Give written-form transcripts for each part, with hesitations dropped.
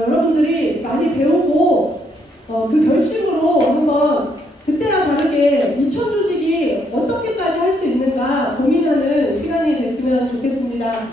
여러분들이 많이 배우고 그 결심으로 한번 그때와 다르게 이천 조직이 어떻게까지 할 수 있는가 고민하는 시간이 됐으면 좋겠습니다.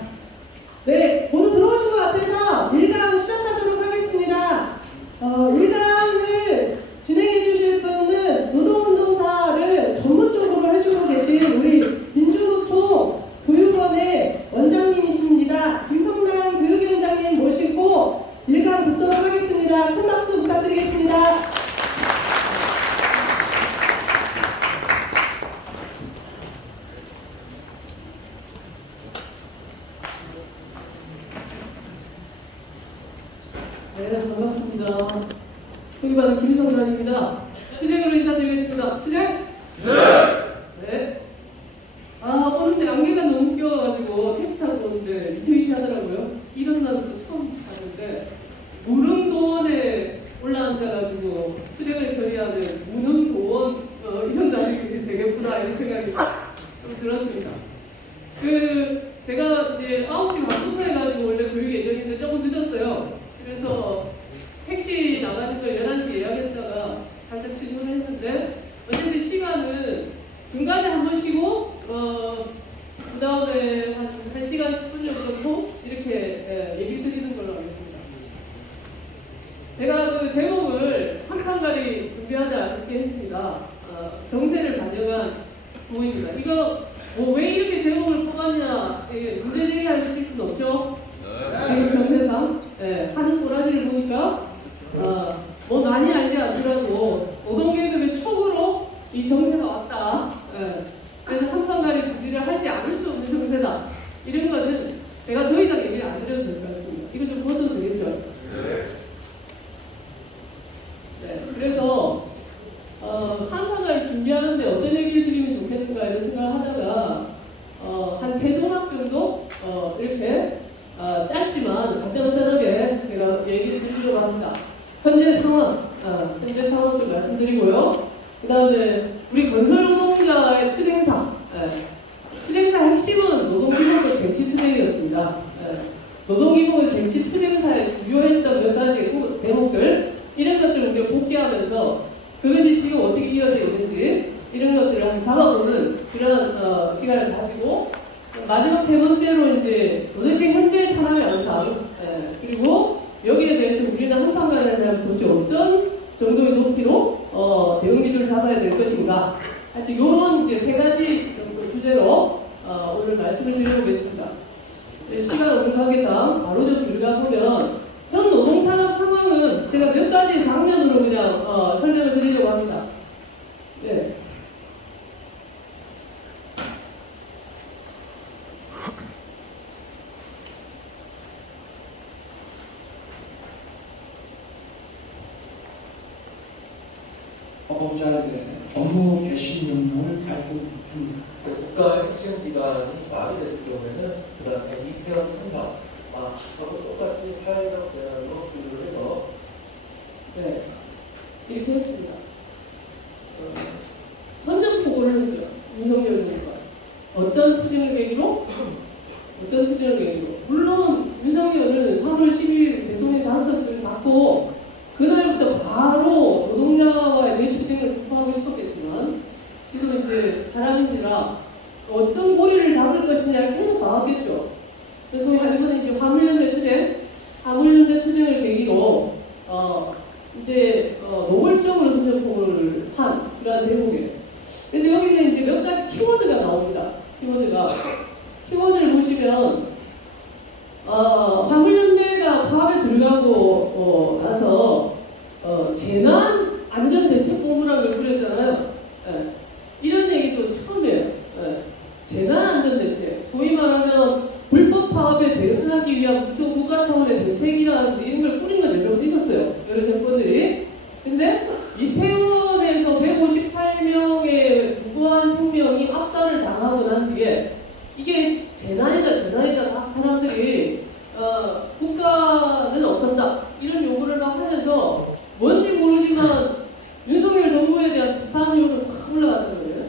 네, 오늘 들어오신 것 같아서 1강 시작하도록 하겠습니다. 1강을 진행해 주실 분은 노동운동사를 전문적으로 해주고 계신 우리 민주노총 교육원의 원장님이십니다. 김성란 교육위원장님 모시고 1강 듣도록 하겠습니다. 큰 박수 부탁드리겠습니다. 네, 반갑습니다. 교육원 김성란입니다. 수정으로 인사드리겠습니다. 수정? 네! 네. 오늘 안개가 너무 끼워가지고 택시 타고 오는데 리트윗이 하더라고요. 이런 날도 처음 봤는데 무릉도원에 올라앉아가지고 수정을 처리하는 무릉도원 이런 날이 되겠구나 이런 생각이 좀 들었습니다. 제가 이제 9시 반부터 해가지고 원래 교육 예정인데 조금 늦었어요. 그래서 택시 나가는 걸 11시 예약했다가 살짝 취소를 했는데 어쨌든 시간은 중간에 한 번 쉬고 그 다음에 한 1시간 10분 정도 이렇게 얘기 드리는 걸로 하겠습니다. 제가 그 제목을 한칸가리 준비하자 이렇게 했습니다. 정세를 반영한 부모입니다. 이거 왜 이렇게 제목을 뽑았냐 문제 제기할 수 있을 수 없죠? 지금 정세상 하는 꼬라지를 보니까 뭐 많이 알지 않더라도 노동계급의 촉으로 이 정세가 왔다. 그래서 한판가리 준비를 하지 않을 수 없는 정세다. 이런 거는 제가 더 이상 얘기를 안 드려도 될 것 같습니다. 이거 좀 벗어도 되겠죠? 네. 그래서 한판가리 준비하는데 어떤 얘기를 드리면 좋겠는가 이런 생각을 하다가 한 3조각 정도 이렇게 짧지만 간단하게 제가 얘기를 드리려고 합니다. 현재 상황 좀 말씀드리고요. 그 다음에 우리 건설노동자의 투쟁사, 투쟁사 핵심은 노동기본권 쟁취투쟁이었습니다. 노동기본권 쟁취투쟁사에 주요했던 몇 가지 대목들, 이런 것들을 우리가 복귀하면서 그것이 지금 어떻게 이어져 있는지 이런 것들을 한번 잡아보는 그런 시간을 가지고 마지막 세 번째로 이제 도대체 현재의 탄압의 양상, 그리고 여기에 대해서 우리는 한판가리에 대한 도대체 어떤 정도의 높이로 대응 기조를 잡아야 될 것인가. 하여튼 이런 이제 3가지 정도 주제로 오늘 말씀을 드려보겠습니다. 시간 오늘 관계상 바로 좀 들어가 보면 현 노동 탄압 상황은 제가 몇 가지 장면으로 그냥 설명을 드리려고 합니다. 네. 노동자들의 업무 개시 명령을 발부합니다. 국가의 핵심 기관이 말이 됐을 경우에는 그 다음에 이태원 참사 하고 똑같이 사회적 재난으로 비교를 해서 이렇게 했습니다. 선전포고를 했어요. 윤석열 정부가. 어떤 투쟁을 계기로? 물론 윤석열은 3월 12일 대통령 당선을 받고 그날부터 바로 노동자와의 대투쟁을 선포하고 싶었겠지만 그래도 이제 사람인지라 어떤 고리를 잡을 것이냐를 계속 봐왔겠죠. 그래서 이번에 이제 화물연대 투쟁을 계기로 이제 노골적으로 선전포고를 한 그런 대목이에요. 그래서 여기서 이제 몇 가지 키워드가 나옵니다. 키워드를 보시면 화물연대가 파업에 들어가고 나서 재난안전대책본부라고 그랬잖아요. 이런 얘기도 처음이에요. 재난안전대책, 소위 말하면 불법 파업에 대응하기 위한 국가 차원의 대책이라는 이런 걸 꾸린 건 여러 번 있었어요. 여러 정권들이. 근데 이태원에서 158명의 무고한 생명이 압살을 당하고 난 뒤에 이게 재난이다 사람들이 국가는 없었다 이런 요구를 막 하면서 뭔지 모르지만 윤석열 정부에 대한 비판율은 확 올라갔던 거예요.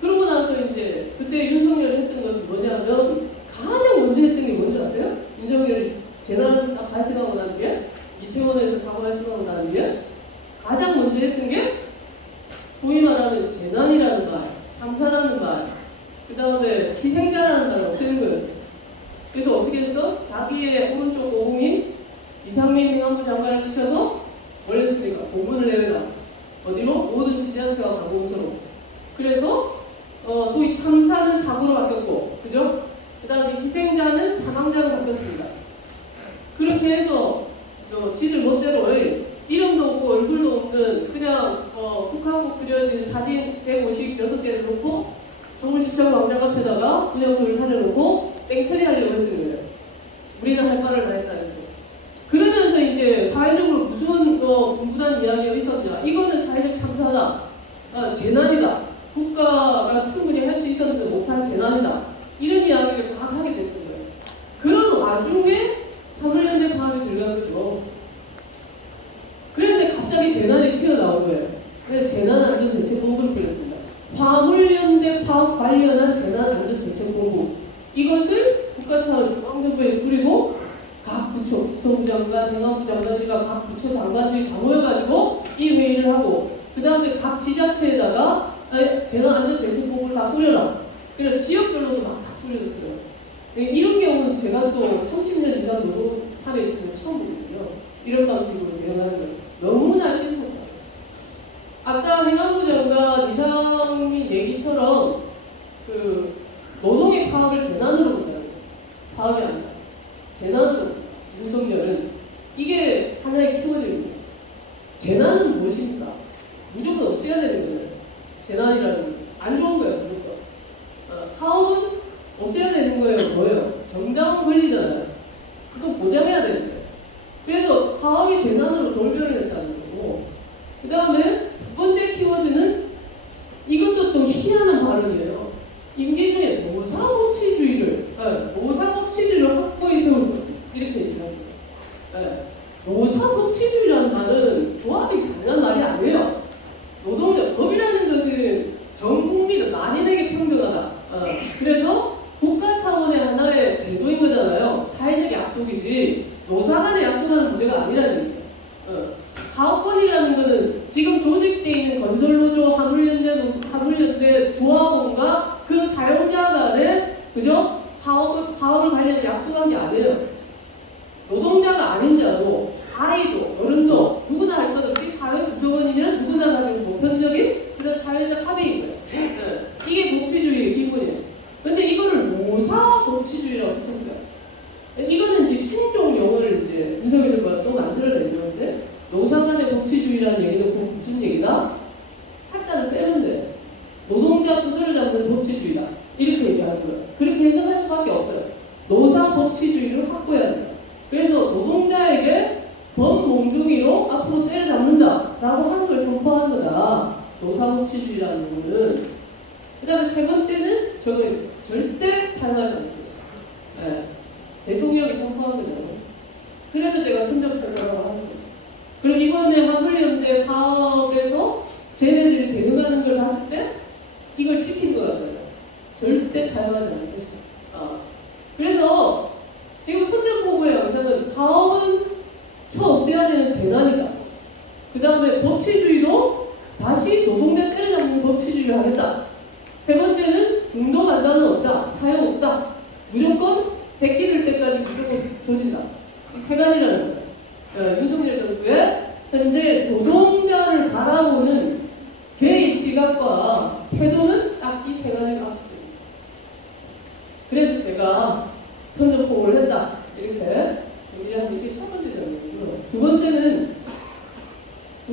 그러고 나서 이제 그때 윤석열이 했던 것은 뭐냐면 가장 먼저 했던 게 뭔지 아세요? 윤석열이 재난 딱 발생하고 난 뒤에 그래서 지들 멋대로 이름도 없고 얼굴도 없는 그냥 북한국 그려진 사진 156개를 놓고 서울시청 광장 앞에다가 부정소를 차려놓고 땡처리 하려고 했던 거예요. 우리는 할 말을 다 했다는 거. 그러면서 이제 사회적으로 무슨 분분한 이야기가 있었냐. 이거는 사회적 참사다. 재난이다. 국가가 충분히 할 수 있었는데 못한 재난이다. 이런 이야기를 막 하게 됐던 거예요. 그런 와중에 화물연대 파업이 들어가죠. 그런데 갑자기 재난이 튀어나온 거예요. 그래서 재난안전대책본부를 불렀습니다. 화물연대 파업 관련한 재난안전대책본부. 이것을 국가 차원 중앙정부에 꾸리고 각 부처, 국토부 장관, 행안부 장관들과 각 부처 장관들이 다 모여가지고 이 회의를 하고 그 다음에 각 지자체에다가 재난안전대책본부를 다 꾸려라. 그래서 지역별로도 막 다 꾸려졌어요. 이런 경우는 제가 또 30년 이상 노동하에 있으면 처음 보거든요. 이런 방식으로 대응하는 걸 너무나 싫습니다. 아까 행안부 장관 이상민 얘기처럼 그 노동의 파업을 재난으로 본다는 거예요. 파업이 아니라 재난으로 본다. 윤석열은 이게 하나의 키워드입니다. 재난은 무엇입니까? 무조건 없애야 되는 거예요. 재난이라는 게 안 좋은 거예요. 무조건. 파업은 없애야 되는 거예요. 뭐예요? 정당한 권리잖아요. 그거 보장해야 되는 거예요. 그래서 파업이 재난으로 돌변을 했다는 거고, 그 다음에 두 번째 키워드는 이것도 또 희한한 발언이에요. 임기중에 노사법치주의를 확고히 세울 것 이렇게 얘기합니다. 노사법치주의라는 말은 조합이 가능한 말이 아니에요. 노동력 법이라는 것은 전 국민을 만인에게 평등하다. 그래서 국가 차원의 하나의 제도인 거잖아요. 사회적 약속이지 노사 간의 약속하는 문제가 아니라는 얘기예요. 가업권이라는 거는 지금 조직되어 있는 건설노조, 화물연대 조합원과 그 사용자 간에 그죠? 파업을 관련해서 약속한 게 아니에요. 노동자가 아닌 자도 아이도 어른도 누구나 할 것 없이 사회구조원이면 누구나 가지고 보편적인 그런 사회적 합의인 거예요. 이게 법치주의의 기본이에요. 근데 이거를 노사법치주의라고 붙였어요. 이거는 이제 신종 용어를 이제 윤석열 정부가 또 만들어낸 건데 노사 간의 법치주의라는 얘기는 그 무슨 얘기다? 한자를 빼면 돼. 노동자 두드려 잡는 법치주의다. 이렇게 얘기하는 거예요. 그렇게 해석할 수밖에 없어요. 노사 법치주의를 확보해야 돼요. 그래서 노동자에게 범몽둥이로 앞으로 때려잡는다라고 하는 걸 선포한 거다. 노사법치주의라는 거는. 그 다음에 세 번째는 저는 절대 타용하지 않겠어요. 대통령이 선포한 거잖아요. 그래서 제가 선전평가라고 하는 거예요. 그리고 이번에 화물연대 파업에서 쟤네들이 대응하는 걸 봤을 때 이걸 지킨 것 같아요. 절대 타용하지 않겠어요. 그래서 지금 선전포고의 영상은 파업은 없애야 되는 재난이다. 그 다음에 법치주의도 다시 노동자 때려잡는 법치주의를 하겠다. 세 번째는 중도 판단은 없다. 타협 없다. 무조건 백기 될 때까지 무조건 조진다. 이 세 가지라는 거예요. 윤석열 정부의 현재 노동자를 바라보는 개의 시각과 태도는 딱 이 세 가지가 합쳐집니다. 그래서 제가 선전포고를 했다. 이렇게 얘기를 하는 게 첫 번째 장면이고요. 두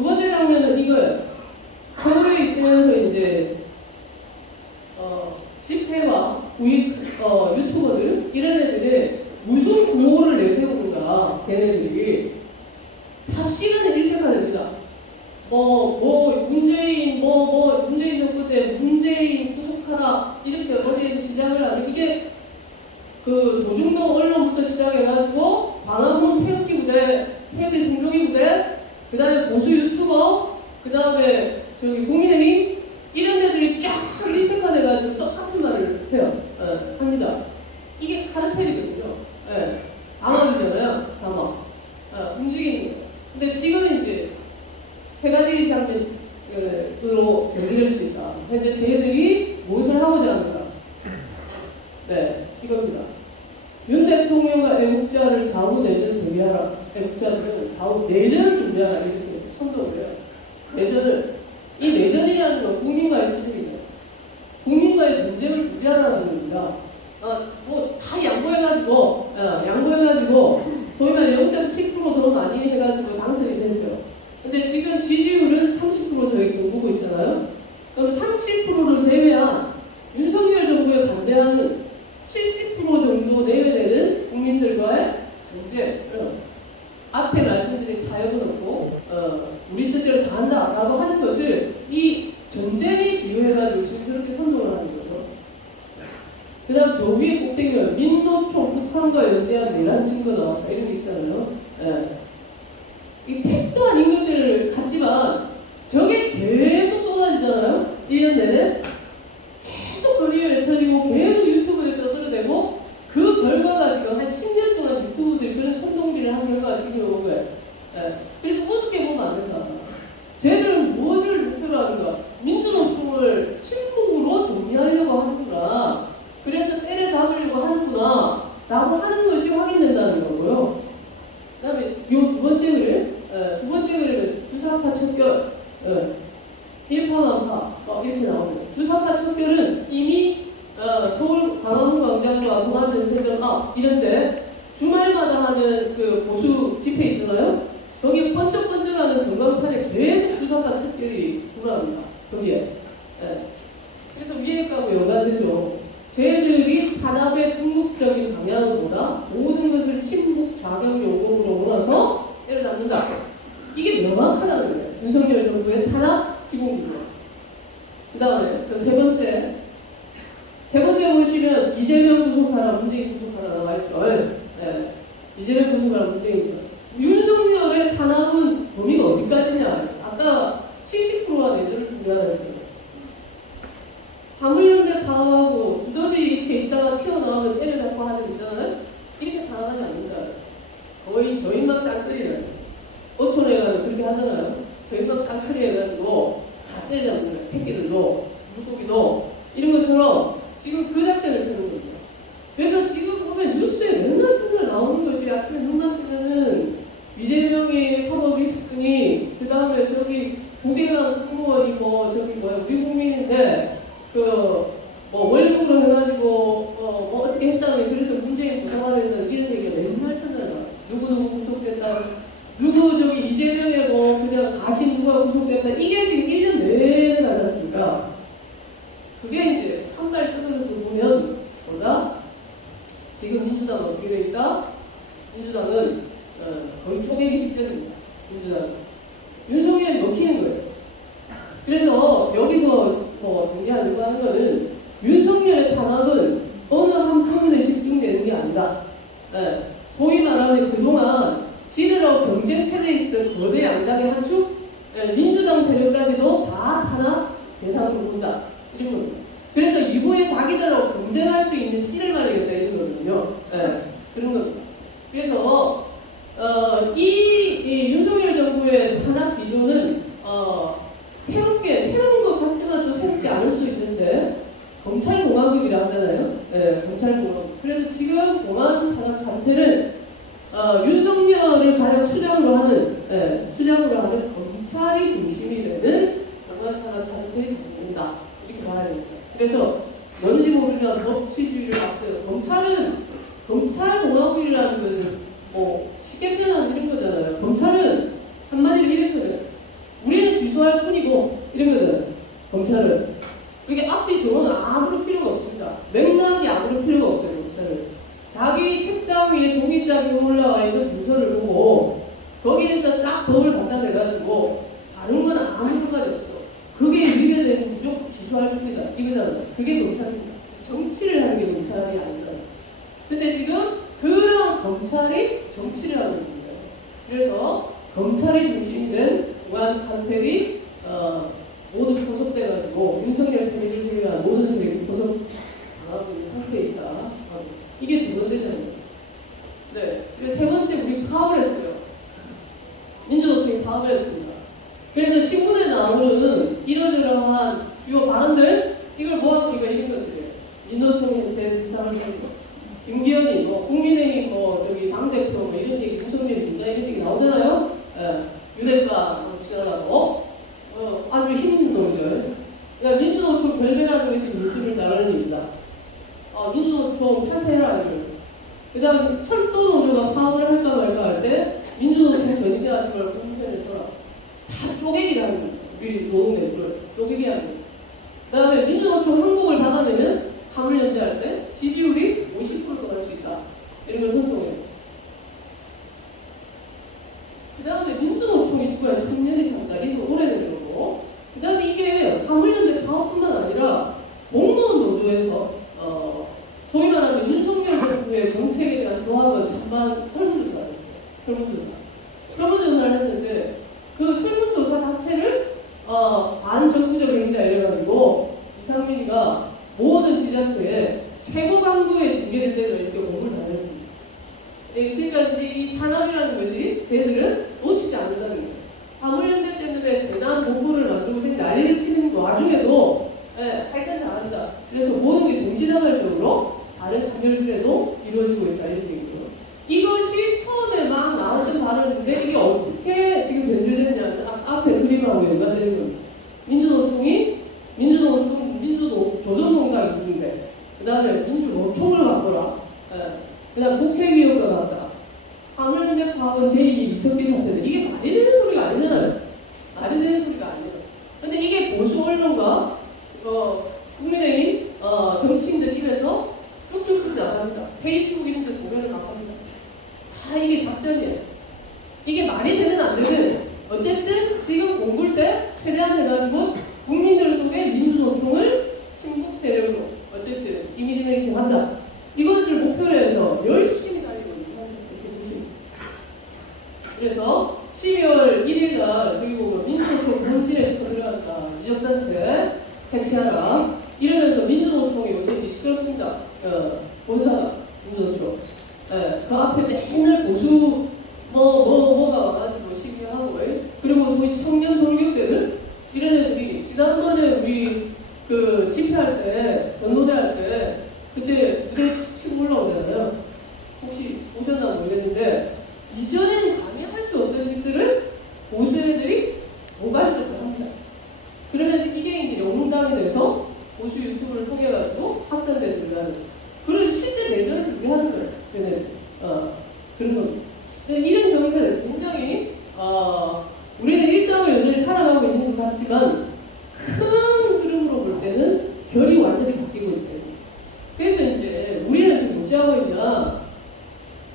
번째 장면은 이거예요. 서울에 있으면서 이제 집회와 유튜버들 이런 애들이 무슨 구호를 내세우는가 걔네들이 삽시간에 일색화됩니다. 문재인 정부 때 문재인 구속하라 이렇게 어디에서 시작을 하는 이게 그 조중동 언론부터 시작해가지고 광화문 태극기 부대, 태극기 성조기 부대, 그 다음에 보수 유튜버, 그 다음에 저기 국민의힘 이런 애들이 쫙 일색화돼가지고 똑같은 말을 해요. 합니다. 이게 카르텔이거든요. 암암이잖아요. 암암. 움직이는 거예요. 근데 지금 이제 세 가지 장면으로 정리할 수 있다. 현재 쟤들이 무엇을 하고자 하는가? 이겁니다. 윤 대통령과 애국자를 좌우 내전 준비하라. 애국자들은 좌우 내전을 준비하라. 이렇게 선동을 해요. 이 내전이라는 건 국민과의 투쟁입니다. 국민과의 전쟁을 준비하라는 겁니다. 다 양보해가지고, 소위 말해 0.7% 앞에 말씀드린 타협은 없고 우리 뜻대로 다 한다라고 하는 것을 이 전쟁에 비유해가지고 지금 그렇게 선동을 하는 거죠. 그 다음 저 위에 꼭대기는 민노총 북한과 연대한 내란 증거 나왔다 이런 게 있잖아요. 예. 이 택도 아닌 것들을 갖지만 저게 계속 쏟아지잖아요. 1년 내내 계속 거리에 외쳐지고 계속 유튜브에 떠들어대고 그 결과가 지금 한 10년 동안 유튜브들이 그런 선동질을 한 결과가 지금 온 거예요. 예. 그래서 우습게 보면 안 된다. 쟤들은 무엇을 목표로 하는가? 민주노총을 침묵으로 정리하려고 하는구나. 그래서 때려잡으려고 하는구나. 라고 하는 것이 확인된다는 거고요. 그 다음에 요 두 번째 글은, 두 번째 글은 주사파 척결, 일파만파, 이렇게 나옵니다. 주사파 척결은 이미 서울 광화문 광장과 동안연세대가 이런데 주말마다 하는 그 보수 집회 있잖아요. 거기 번쩍번쩍하는 전광판에 계속 주사파 척결이 돌아옵니다. 거기에. 그래서 위에하고 연관되죠. 쟤들이 탄압의 궁극적인 방향보다 모든 것을 침묵 자격 요금으로 몰아서 때려잡는다. 이게 명확하다는 거예요. 윤석열 정부의 탄압 기본기조. 그 다음에 세 번째 보시면 이재명 구속하라, 문재인 구속하라 나와있죠. 이재명 구속하라, 문재인 구속하라. 윤석열의 탄압은 범위가 어디까지냐? 아까 70%가 내들을 준비하라 했어요. 화물연대 파업하고 두더지 이렇게 있다가 튀어나오면 때려잡고 하는 거 있잖아요. 이렇게 탄압하지 않는다. 거의 저희만 쌍끌이는 어촌에 가서 그렇게 하잖아요. 저희만 쌍끌이 해가지고 다 때려잡는 거예요. 새끼들도 물고기도 이런 것처럼 지금 그 작전을 펴는 거죠. 그래서 지금 보면 뉴스에 맨날 나오는 것이 아침에 눈만 뜨면은 이재명의 사법 리스크니 그 다음에 저기 고개강 공무원이 우리 국민인데 월급으로 해가지고 어떻게 했다는 그래서 문재인 구속하는 이런 얘기가 맨날 찾아요. 누구 구속됐다. 누구 저기 이재명의 그냥 가신 누가 구속됐다. 이게 지금 1년 내내 가지 않습니까? 그게 이제 한 달 떨어져서 보면 지금 민주당은 어떻게 돼 있다? 민주당은 거의 초계기 직전입니다. 민주당은. 윤석열이 먹히는 거예요. 그래서 여기서 정리하려고 하는 거는 윤석열의 탄압은 어느 한 부분에 집중되는 게 아니다. 소위 말하면 그동안 지대로 경쟁 체제에 있었던 거대 양당의 한 축, 민주당 세력까지도 다 탄압 대상으로 본다. 이런 겁니다. 그래서 이후에 자기들하고 경쟁할 수 있는 씨를 마련했다 이런 거거든요. 그런 겁니다. 그래서 이 윤석열 정부의 탄압 기조는 새로운 것 같지만 또 새롭지 않을 수 있는데 검찰공화국이라 하잖아요. 검찰공화국. 그래서 지금 공안 탄압 상태는 윤석열을 가장 수장으로 하는 검찰이 중심이 되는 공안 탄압 상태의 국면이다. 이렇게 말해야 됩니다. 그래서 뭔지 모르면 법치주의를 앞세워. 검찰은 검찰공화국이라는 것은 쉽게 표현하면 이런 거잖아요. 검찰은 한마디로 이런 거잖아요. 우리는 기소할 뿐이고 이런 거잖아요. 검찰은. 그게 앞뒤 조언은 아무런 필요가 없습니다. 맥락이 아무런 필요가 없어요. 검찰은. 자기 책상 위에 종이장이 올라와 있는 문서를 보고 거기에서 딱 법을 갖다 대가지고 다른 건 아무 상관이 없어. 그게 위배되는 무조건 기소할 뿐이다. 이거잖아요. 그게 검찰입니다. 정치를 하는 게 검찰이 아니다. 근데 지금 그런 검찰이 정치를 하는 겁니다. 그래서 검찰이 중심이 된 공안 간택이 모두 포섭돼가지고 윤석열 세력을 제외한 모든 세력이 포섭하고 있는 상태에 있다. 이게 두 번째 점입니다. 그래서 세 번째 우리 파업을 했어요. 민주노총이 파업을 했습니다. 그래서 신문에 나오는 이러저러한 주요 발언들 이걸 모아서 우리가 이런 것들이에요. 민노총이 제 지상을 살리고 김기현이 국민의힘 당대표 이런 얘기 구성력 민다 이런 얘기 나오잖아요. 유대가 지나가고 아주 힘있는 놈들. 그러니까 민주노총 별배라는 것이 뉴스를 나가는 일이다. 민주노총 탈퇴해라 이런. 그 다음 철도 노조가 파업을 할까 말까 할 때 민주노총 전입대하지 말고 국민을 써라. 다 쪼개기 하는 거예요. 우리 노동대표를 쪼개기 하는 거예요. 그 다음에 민주노총 항목을 받아내면 화물연대할 때 지지율이 50%도 갈 수 있다. 이런 걸 선동해요. 다음에 민주노총이 누가요? 청년이 장날이 오래된 거고, 그 다음에 이게 화물연대 파업뿐만 아니라 공무원 노조에서 소위 말하는 윤석열 정부의 정책에 대한 조합을 잠깐 설문조사를 했어요. 설문조사를 했는데 그 설문조사 자체를 반정부적입니다 이래가지고 이상민이가 모든 지자체에 최고 간부에 징계될 때도 이렇게 공부를 다 했습니다. 그러니까 이제 이 탄압이라는 것이 쟤들은 놓치지 않는다는 거예요. 화물연대 때문에 재난 본부를 만들고 지금 난리를 치는 와중에도 할 땐 다 한다. 그래서 모든 게 동시다발적으로 다른 단열들에도 이루어지고 있다 이런 얘기예요. 이것이 처음에 막 나왔던 발언인데 이게 어떻게 지금 변질됐냐면 앞에 그림하고 연관되는 겁니다. 민주조정농단이 있는데 그 다음에 민주노총을 바꿔라. 그 다음 국회의원과 나왔다. 화물연대 파업은 제2 이석기 사태들. 이게 말이 되는 소리가 아니잖아요. 말이 되는 소리가 아니에요. 근데 이게 보수 언론과 국민의힘 정치인들 입에서 뚝뚝뚝 나갑니다. 페이스북 이런 데 보면은 나갑니다. 다 이게 작전이에요. 이게 말이 되는 안 되는 어쨌든 지금 공부할 때 최대한 해가지고 국민들 속에 민주노총을 친북 세력으로 어쨌든 이미지 메이킹 한다. 이것을 목표로 해서 열심히 달리고 있는 그래서 12월 1일날 저기 보면 민주노총 본진에 들어갔다. 이적단체 해체하라. 이러면서 민주노총이 요새 시끄럽습니다. 본사가 민주노총. 그 앞에 맨날 보수 뭐가 와가지고 시위하고 그리고 소위 청년 돌격대들 이런 애들이 지난번에 우리 그 집회할 때 전도대 할 때 그때 무대 치고 올라오잖아요. 혹시 보셨나 모르겠는데 이전에는 감히 할 수 없던 짓들을 보수 애들이 모발적으로 합니다. 그러면서 이게 이제 영웅담이 돼서 보수 유튜브를 통해가지고 확산되는 거예요. 그리고 실제 내전을 준비하는 거예요. 걔네들. 그런 겁니다. 이런 정세는 굉장히 우리는 일상을 여전히 살아가고 있는 것 같지만 큰 흐름으로 볼 때는 결이 완전히 바뀌고 있대요. 그래서 이제 우리는 지금 어찌하고 있냐.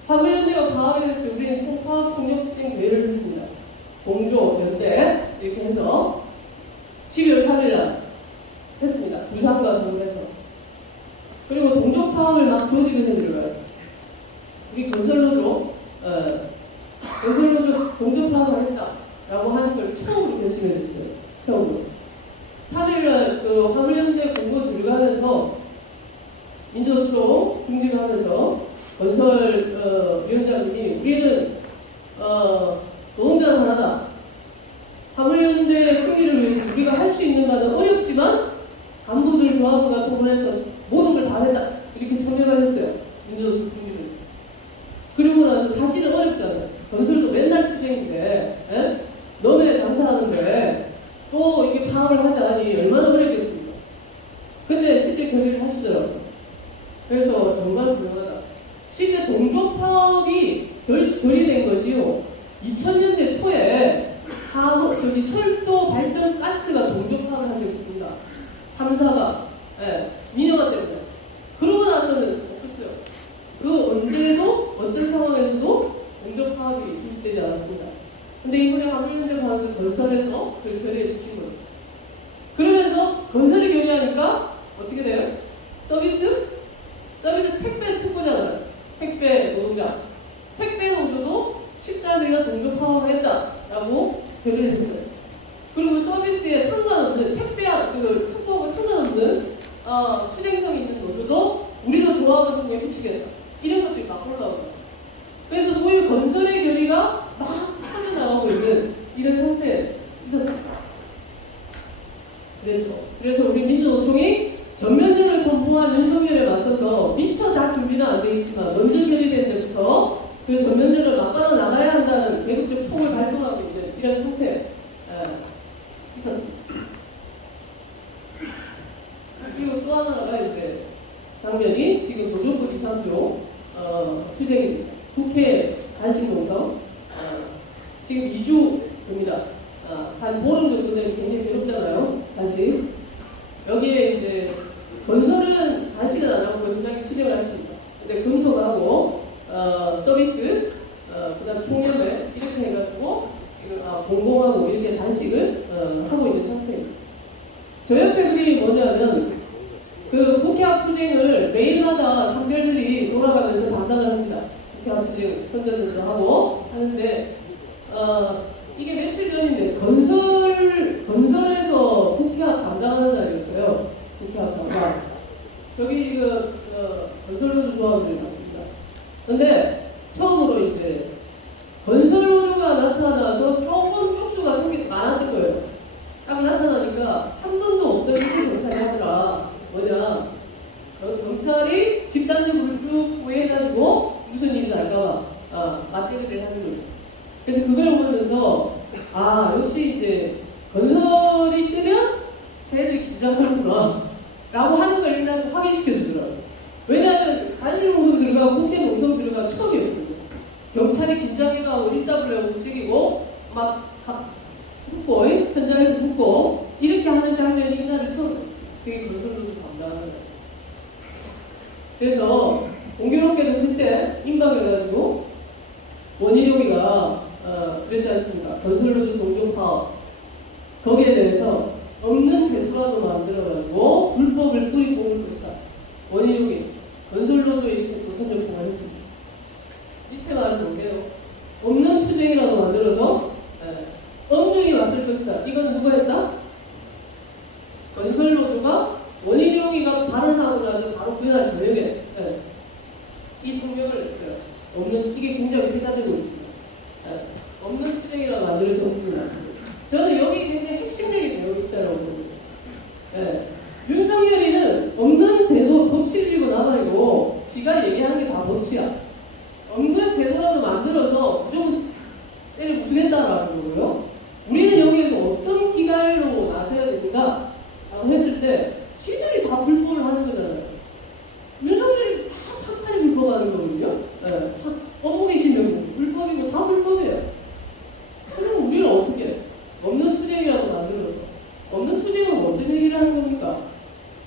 화물연대가 파업이 됐을 때 우리는 총파업 총력투쟁 대회를 했습니다. 공조, 연대 이렇게 해서 12월 3일날 했습니다. 두산과 동해서. 그리고 동족파업을 막 조직을 해드려요. 우리 건설로도 동족파업을 했다라고 하는 걸 처음으로 결심해줬어요. 처음으로. 3일날 그 화물연대 공고 들어가면서 민주노총 중지하면서 건설 위원장님이 우리는 노동자는 하나다. 화물연대 승리를 위해서 우리가 할 수 있는 바는 어렵지만 간부들 조합과 동원해서 모든 걸 다 한다. 이렇게 청명을 했어요. 민주노총 중지는. 그리고 나서 사실은 어렵잖아요. 건설도 맨날 투쟁인데 너네 장사하는데 또 이게 파업을 하자니 얼마나 어렵겠습니까? 근데 실제 결의를 하시더라고요. 그래서 정말 훌륭하다. 실제 동족파업이 결의된 것이요. 2000년대 초에 철도 발전 가스가 동족파업을 한 적이 있습니다. 3사가 민영화 때문에. 그러고 나서는 없었어요. 그 언제도 어떤 상황에서도 동족파업이 실시되지 않았습니다. 근데 이번에 화물연대 파업은 건설에서 그 결의해 주신 거예요. 그러면서 건설이 결의하니까 어떻게 돼요? 서비스 택배 특보잖아요. 택배 노동자. 택배 노조도 14일간 동족파업을 했다라고 결의했어요. 그리고 서비스에 상관없는 그 특보하고 상관없는 투쟁성이 있는 노조도 우리도 조합을 통해 붙이겠다. 이런 것들이 막 올라오고요. 그래서 소위 건설의 결의가 막 퍼져나가고 있는 이런 상태에 있었습니다. 그래서 우리 민주노총이 전면전을 선포한 윤석열에 맞서서 미처 다 준비는 안 돼 있지만 먼저 결의된 때부터 그 전면전을 맞받아 나가야 한다는 계급적 총을 발동하고 있는 이런 상태에 있었습니다. 그리고 또 하나가 이제 장면이 지금 노조법 2.3조 투쟁입니다. 국회 단식농성 지금 2주 됩니다. 한 보름 정도 되면 굉장히 괴롭잖아요. 단식. 여기에 이제 건설은 단식은 안 하고 굉장히 투쟁을 할 수 있다. 근데 금속하고 서비스, 그다음 총연대 이렇게 해가지고 공공하고 이렇게 단식을 하고 있는 상태입니다. 저 옆에 그림이 뭐냐면 그 국회앞 투쟁을 매일마다 상별들이 돌아가면서 담당을 합니다. 국회앞 투쟁 선전도 하고 하는데 이게 며칠 전인데 건설에서 국회앞 담당하는 날이었어요. 국회앞 담당. 저기 지금 건설노조 조합원들이 많습니다. 근데 처음으로 이제 건설노조가 나타나서 조금 쪽수가 많았던 거예요. 딱 나타나니까 한 번도 없던 일을 경찰이 하더라. 뭐냐? 경찰이 집단적으로 쭉 구해가지고 무슨 일이 날까봐 맞대기를 하는 거예요. 그래서 그걸 보면서 역시 이제 건설이 뜨면 쟤들이 긴장하는구나 라고 하는 걸 일단 확인시켜주더라고요. 왜냐하면 단식농성 들어가고 국회 농성 들어가고 처음이었거든요. 경찰이 긴장해가고 일사불량 움직이고 막 훅보, 현장에서 훅보 이렇게 하는 장면이 이날을 처음 봤어요. 그게 건설로도 담당하는 거예요. 그래서 공교롭게도 그때 임박해가지고 원희룡이가 그랬지 않습니까? 건설로도 동종파업 거기에 대해서 없는 제도라도 만들어가지고 불법을 뿌리 뽑을 것이다. 원희룡이 건설로도 이렇게 또 선전포가 했습니다. 밑에 말은 뭐게요? 없는 투쟁이라도 만들어서 엄중히 왔을 것이다. 이건 누가 했다? 건설노조가 원희룡이가 발언하고 나서 바로 그날 저녁에 이 성명을 냈어요. 없는 이게 굉장히 회자되고 있습니다. 없는 투쟁이라도 만들어서 엄중히 왔습니다. 저는 여기 굉장히 핵심적인 내용이 있다고 봅니다. 윤석열이는 없는 제도 법치주의고 나발이고 지가 얘기하는 게 다 법치야. 없는 제도라도 만들어서 무조건 때려 부수겠다라는 거고요. 우리는 여기에서 어떤 기갈로 나서야 된다 라고 했을 때 시들이 다 불법을 하는 거잖아요. 윤석열이 다 판판이 불법하는 거거든요. 업무개 실명 불법이고 다 불법이에요. 그럼 우리는 어떻게 해? 없는 투쟁이라도 만들어서 없는 투쟁은 어떤 얘기를 하는 겁니까?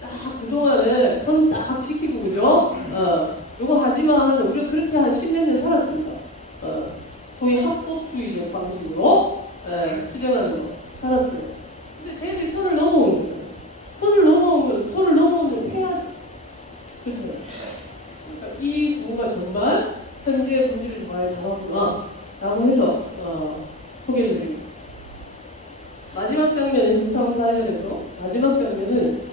딱 그동안에 선 딱 지키고 그죠? 요거 하지마 하는 우리가 그렇게 한 10몇 년 살았습니다. 소위 합법주의적 방식으로 투쟁하는 거 살았어요. 근데 쟤들이 선을 넘어온 거예요. 선을 넘어오면 해야 돼. 그렇죠? 그러니까 이 부분가 정말 현재 분위기를 잘 잡았구나 라고 해서 소개를 드립니다. 마지막 장면은 형사사회에서 마지막 장면은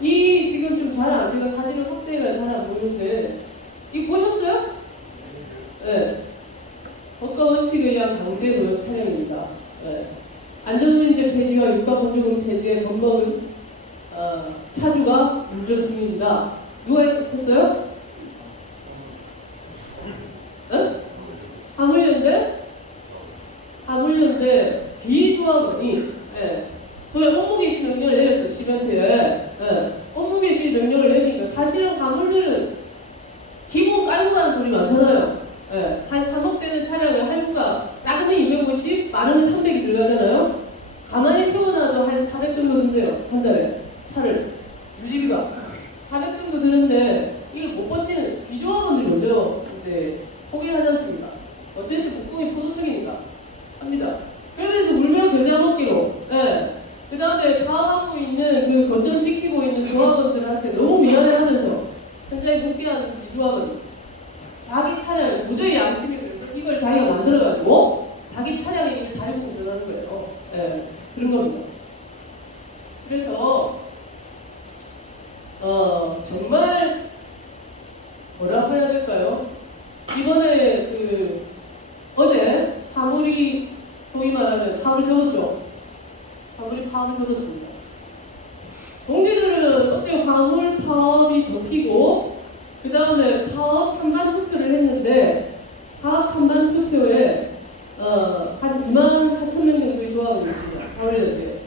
이 지금 좀 잘 안 제가 사진을 확대가 잘 안 보이는데 이 보셨어요? 네. 법과 원칙에 의한 강제 노역 촬영입니다. 안전운전 폐지와 유가보조금 폐지에 겁먹은 차주가 운전 중입니다. 누가 했어요? 화물연대 비조합원이 소위 업무개시 명령을 내렸어요. 시멘트에 업무개시 명령을 내니까 사실은 화물들은 기본 깔고 가는 돈이 많잖아요. 한 3억 되는 차량에 할부가 작으면 250, 많으면 300이 들어가잖아요. 가만히 세워놔도 한 400 정도 든대요. 한 달에 차를 유지비가 400 정도 드는데 이걸 못 버티는 비조합원들이 먼저 이제 포기를 하지 않습니까? 어쨌든 국공이 포도청이니까 합니다. 그래서 울며 겨자 먹기로 그 다음에 파업하고 있는 그 거점 지키고 있는 조합원들한테 너무 미안해하면서 현장에 복귀하는 비조합원 자기 차량 도저히 양심이 없어서 이걸 자기가 만들어가지고 자기 차량에 이렇게 다리고 운전하는 거예요. 그런 겁니다. 그래서 정말 뭐라고 해야 될까요? 이번에 어제 화물이 소위 말하면 파업을 접었죠. 화물이 파업을 접었습니다. 동기들은 어제 화물 파업이 접히고 그 다음에 파업 찬반 투표를 했는데 파업 찬반 투표에 한 24,000명 정도의 조합원이 있습니다. 화물연대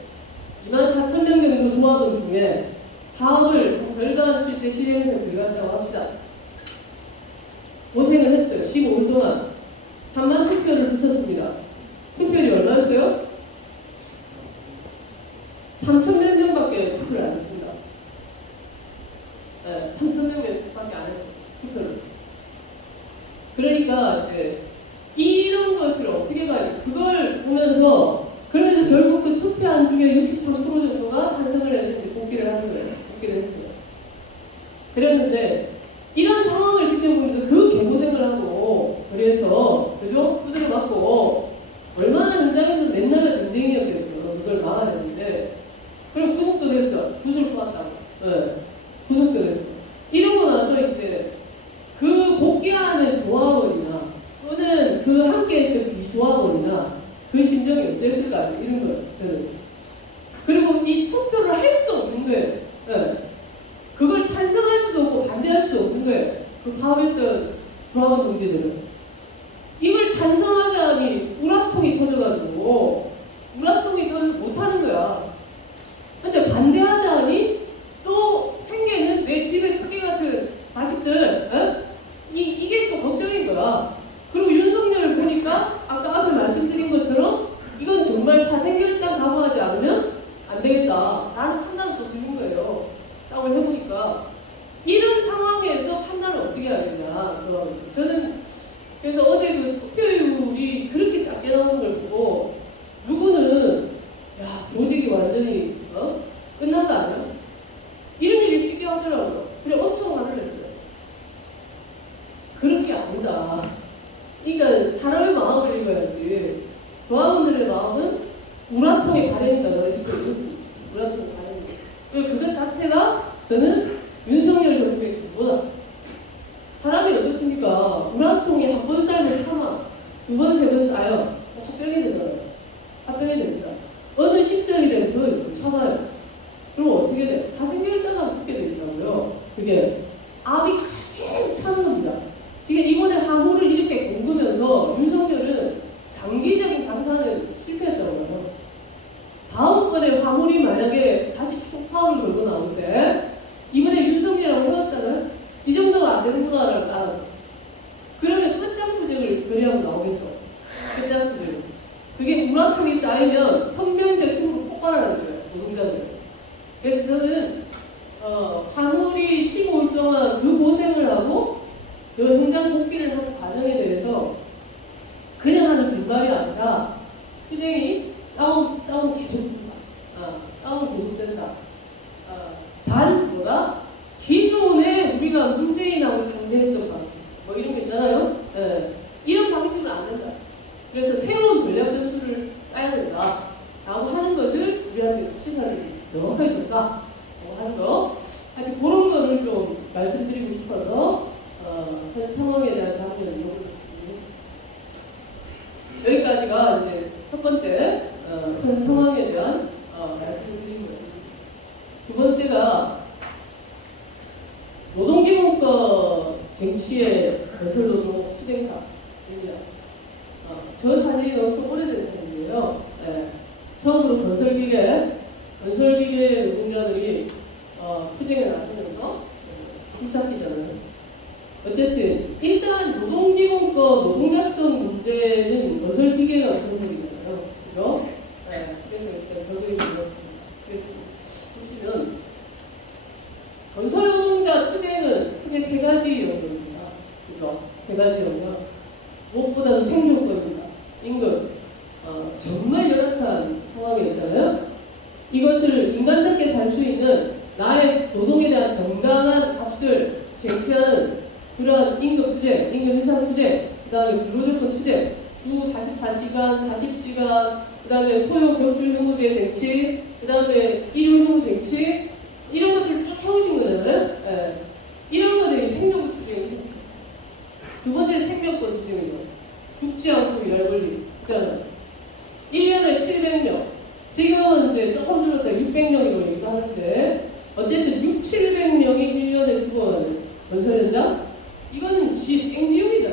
24,000명 정도 조합원 중에 파업을 절반 실제 실행해서 들어간다고 합시다. 고생을 했어요. 15일 동안 찬반 투표를 붙였습니다. 투표율이 얼마였어요? 3,000몇 명밖에 투표를 안 했습니다. 3,000명밖에 안 했어요. 투표를. 그러니까 이제 어땠을 거 아니에요. 이런 거예요. 저는. 그리고 이 투표를 할 수 없는 거예요. 네. 그걸 찬성할 수도 없고 반대할 수도 없는 거예요. 그 파업했던 조합원 동지들은. 이걸 찬성하자니 우라통이 터져가지고 우라통이 터져서 못하는 거야. 근데 반대하자니 또 생계는 내 집에 크게 같은 자식들, 어? 이게 또 걱정인 거야. 그리고 윤석열을 보니까 아까 앞에 말씀드린 것처럼 이건 정말 사생결단 강화하지 않으면 안 되겠다 라는 판단을 또 드는 거예요. 싸움을 해보니까. 이런 상황에서 판단을 어떻게 해야 되냐. 저는 그래서 어제 그 투표율이 그렇게 작게 나오는 걸 보고 누구는 야 조직이 완전히 끝난 거 아니야? 이런 얘기 쉽게 하더라고요. 그래 엄청 화를 냈어요. 그런 게 아니다. 그러니까 사람의 마음을 읽어야지. 조합원들의 마음은 우라통에 가려진다. 이렇게 읽었습니다. 우라통에 가려진다. 그것 자체가 저는 윤석열 정부의 기보다 사람이 어떻습니까? 우라통에 한 번 삶을 참아 두 번, 세 번 쌓여 합병이 되더라고요. 합병이 됩니다. 어느 시점이라도 더 참아요. 그럼 어떻게 돼? 사생결단하고 붙게 되더라고요. 그게 압이 계속 차는 겁니다. 지금 이번에 화물을 이렇게 공구면서 윤석열은 장기적인 장사는 실패했다고요. 다음번에 화물이 만약에 다시 총파업을 걸고 나오는데 이번에 윤석열하고 헤었잖아요. 이 정도가 안 되는구나를 알았어. 그러면 끝장투쟁을 결의하고 나오겠죠. 끝장투쟁. 그게 우라통이 쌓이면 혁명적 힘으로 폭발하는 거예요. 노동자들. 그래서 저는 화물이 15일 동안 그 고생을 하고 현장 복귀를 하는 과정에 대해서 그냥 하는 빈말이 아니라 투쟁이 싸움 계속된다. 싸움 계속된다. 단 뭐다? 기존에 우리가 문재인하고 상대했던 방식 뭐 이런 거 있잖아요. 네. 이런 방식은 안 된다. 그래서 새로운 전략 전술을 짜야 된다. 라고 하는 것을 우리한테 시사를 명확하게 줬다. 하는 거. 하여튼 그런 거를 좀 말씀드리고 싶어서 현 상황에 대한 자문을 요구드리겠습니다. 여기까지가 이제 첫 번째 현 상황에 대한 말씀을 드린 거예요. 두 번째가 노동기본법 쟁취의 건설노동 투쟁사입니다. 저 사진이 엄청 오래된 사진이에요. 네. 처음으로 건설기계 노동자들이 투쟁에 나서면서 시작이잖아요. 어쨌든 일단 노동기본법 노동자성 문제는 건설기계가 전문이잖아요. 그죠? 네. 그래서 일단 적용이 되었습니다. 그래서 보시면 건설노동자 투쟁은 크게 세 가지 영역입니다. 그죠? 세 가지 영역. 무엇보다도 생존권입니다. 임금. 정말 열악한 상황이었잖아요. 이것을 인간답게 살 수 있는 나의 노동에 대한 정당한 값을 쟁취하는 그러한 임금 투쟁, 임금 인상 투쟁, 그 다음에 근로조건 투쟁, 주 44시간, 40시간, 그 다음에 토요 격주 휴무제 쟁취, 그 다음에 일요 휴무 쟁취, 이런 것들을 쭉 해오신 거잖아요. 네. 이런 것들이 생명권 투쟁이죠. 두 번째 생명권 투쟁이죠. 죽지 않고 일할 권리 있잖아요. 1년에 700명. 지금은 이제 조금 줄었다 600명이라고 얘기하는데 어쨌든 600~700명이 1년에 죽어가는 건설 현장? 이거는 생지옥이다.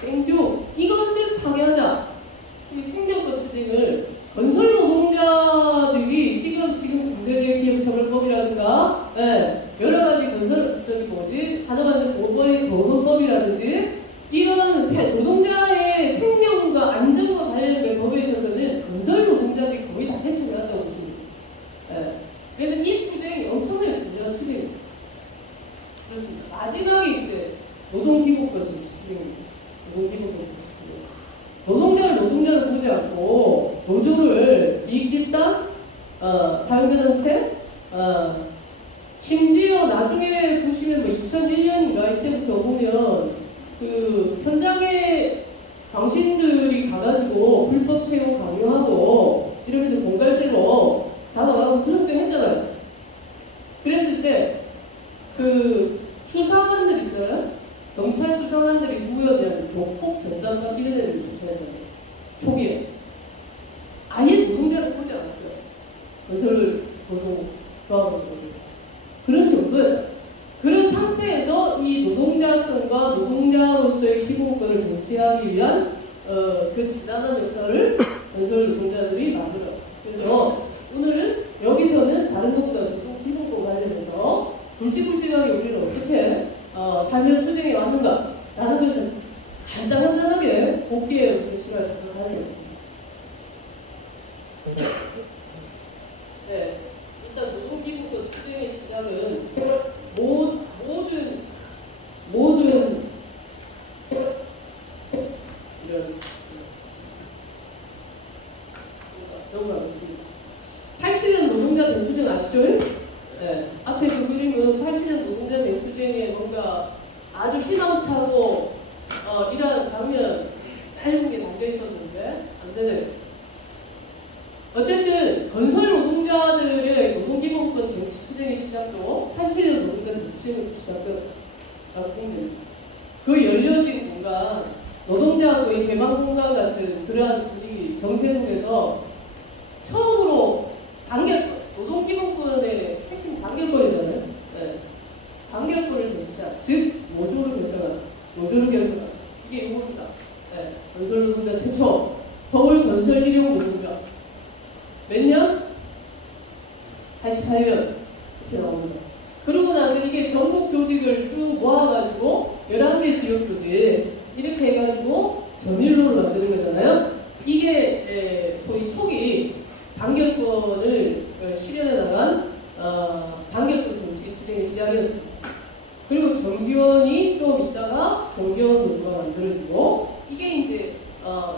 생지옥. 이것을 파괴하자. 이 생명권 투쟁을 건설 노동자들이 지금 중대재해기업처벌법이라든가 여러 가지 건설 산업안전보건법이라든지 이런 노동자의 생명과 안전과 관련된 법에 있어서는 건설 노동자들이 거의 다 해체를 한다고 보십니다. 그래서 이 투쟁이 엄청나게 중요한 투쟁입니다. 그렇습니다. 마지막에 이제 노동기본권 투쟁입니다. 노동자를 보지 않고 노조를 이익집단, 자유계정체, 심지어 나중에 보시면 뭐 2001년인가 이때부터 보면 그 현장에 당신들이 가가지고 불법 채용 강요하고 이러면서 공갈죄로 잡아가고 그런 때 했잖아요. 그랬을 때 그 수사관들 있잖아요. 경찰 수사관들이 누구였냐면 조폭 전담관 이런 애들 있잖아요. 초기에. 건설 노동자들이 만들어요. 그래서 오늘은 여기서는 다른 것보다 노동기본법 관련해서 굵직굵직하게 우리는 어떻게 사면 투쟁에 왔는가 라는 것을 간단하게 복귀해 우리 시간을 갖도록 하겠습니다. 네, 일단 노동기본법 투쟁의 시작은 모든 이런 넘어가겠습니다. 87년 노동자 대투쟁 아시죠? 네, 앞에 그 그림은 87년 노동자 대투쟁에 뭔가 아주 희망차고 이러한 장면 짧은 게 담겨 있었는데 안 되네요. 어쨌든 건설 노동자들의 노동기본권 쟁취 투쟁의 시작도 87년 노동자 대투쟁의 시작은 공입니다. 그 열려진 공간, 노동자의 개방 공간 같은 그러한 분위기 정세 속에서 처음으로 노동기본권의 핵심 단결권이잖아요. 네. 단결권을 쟁취한, 즉 노조를 결성한 이게 이겁니다. 네. 건설 노동자 최초 서울 건설 일용 노동자 몇 년? 88년 이렇게 나옵니다. 그러고 나서 이게 전국 조직을 쭉 모아가지고 11개 지역 조직 이렇게 해가지고 전일로를 만드는 거잖아요. 이게 소위 초기 단결권을 실현해 나간 단결권 정치 투쟁의 시작이었습니다. 그리고 정규원이 좀 있다가 정규원 노조가 만들어지고 이게 이제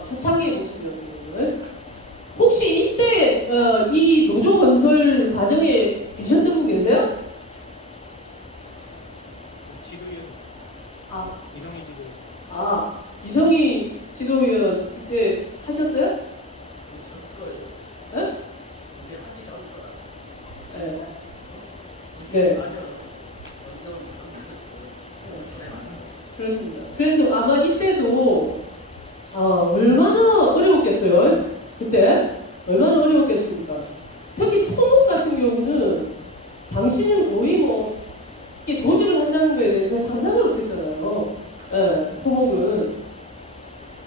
초창기의 모습이었거든요. 혹시 이때 이 노조 건설 과정에 계셨던 분 계세요? 이성희 지도위원 그때 하셨어요? 네? 네. 그렇습니다. 그래서 아마 이때도 얼마나 어려웠겠어요? 그때 얼마나 어려웠겠습니까? 특히 토목 같은 경우는 당시는 거의 이게 도주를 한다는 거에 대해서 상상을 못했잖아요. 네, 토목은.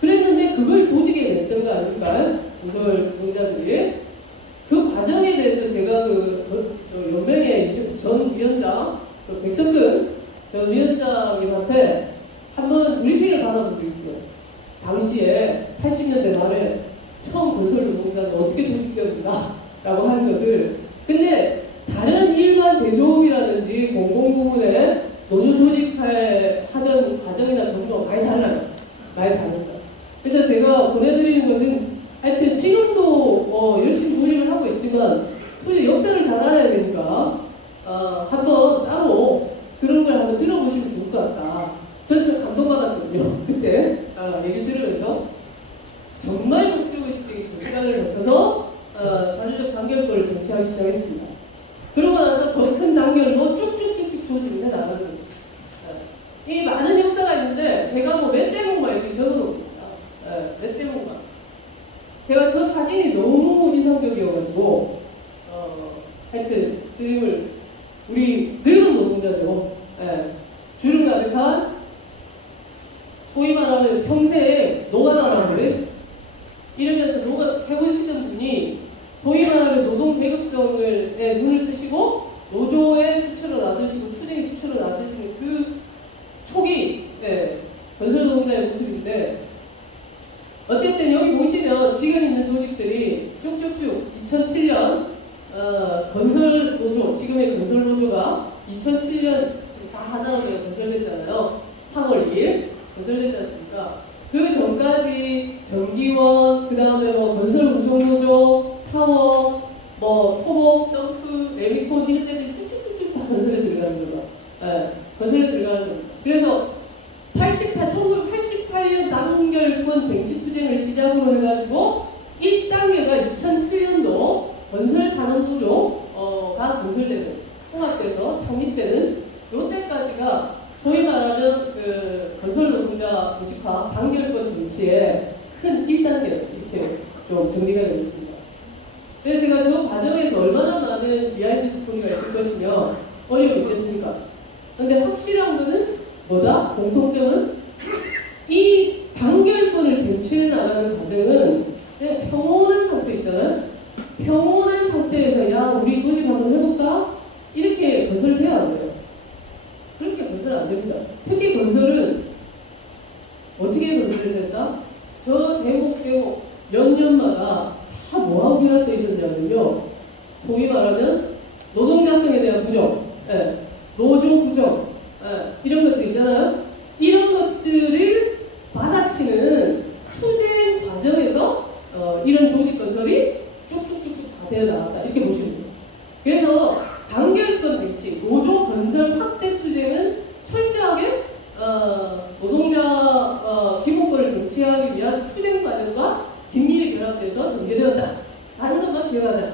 그랬는데 그걸 조직에 냈던 거 아닙니까? 건설 노동자들이. 그 과정에 대해서 제가 연맹의 전 위원장, 백석근 전 위원장님한테 한번 브리핑을 받아본 적이 있어요. 당시에 80년대 말에 처음 건설 노동자는 어떻게 조직되었는가 라고 하는 것을. 근데 다른 일반 제조업이라든지 공공부문에 노조 조직하던 과정이나 경우가 많이 달라요. 많이 다릅니다. 그래서 제가 보내드리는 것은 하여튼 지금도 열심히 조직을 하고 있지만 굳이 역사를 잘 알아야 되니까 한번 따로 그런 걸 한번 들어보시면 좋을 것 같다. 저는 좀 감동받았거든요. 그때 얘기를 들으면서 정말 목적의식적인 생각을 거쳐서 자주적 단결권을 쟁취하기 시작했습니다. 그러고 나서 더 큰 단결로 쭉쭉쭉쭉 조직을 해나가는 겁니다. 이 많은 역사가 있는데 제가 몇 대목만 이렇게 적어놓습니다. 몇 대목만. 제가 저 사진이 너무 인상적이어가지고 하여튼 그림을 우리 늙은 노동자죠. 주름 가득한 소위 말하는 평생 노가다라는 이러면서 해보시던 분이 소위 말하는 노동 배급성에 눈을 뜨시고 노조의 투철로 나서시고 투쟁의 투철로 나서시는 그 초기 건설 노동자의 모습인데 어쨌든 여기 보시면 지금 있는 조직들이 쭉쭉쭉 2007년 건설 노조, 지금의 건설 노조가 2007년 다 하나로 건설됐잖아요. 3월 2일 건설되지 않습니까? 그 전까지 전기원, 그 다음에 건설 운송노조, 타워, 토목, 점프, 레미콘 이런 데들이 쭉쭉쭉쭉 다 건설에 들어가는 거죠. 건설에 들어가는 겁니다. 그래서 1988년 단결권 쟁취투쟁을 시작으로 해가지고 1단계가 2007년도 건설산업노조가 건설되는, 통합돼서 창립되는 요때까지가 소위 말하는 건설노동자 조직화 단결권 정치의 큰 1단계 이렇게 좀 정리가 되어 있습니다. 그래서 제가 저 과정에서 얼마나 많은 비하인드 스토리가 있을 것이며 어려움이 있겠습니까? 그런데 확실한 거는 뭐다? 공통점은 이 단결권을 쟁취해 나가는 과정은 평온한 상태에서 야 우리 조직 한번 해볼까? 이렇게 건설돼야 안 돼요. 그렇게 건설 안 됩니다. 특히 건설은 어떻게 건설이 됐다? 저 대목 몇 년마다 다 뭐하고 결합되어 있었냐면요. 소위 말하면 노동자성에 대한 부정, 예, 노조 부정, 예, 이런 것들 있잖아요. 이런 것들을 받아치는 투쟁 과정에서 이런 조직 건설이 쭉쭉쭉쭉 다 되어 나왔다. 이렇게 보시면 돼요. 그래서 단결권 정치, 노조 건설 확대 투쟁은 철저하게 노동자 기본권을 쟁취하기 위한 투쟁 과정과 긴밀히 결합돼서 전개되었다. 다른 것만 기억하자.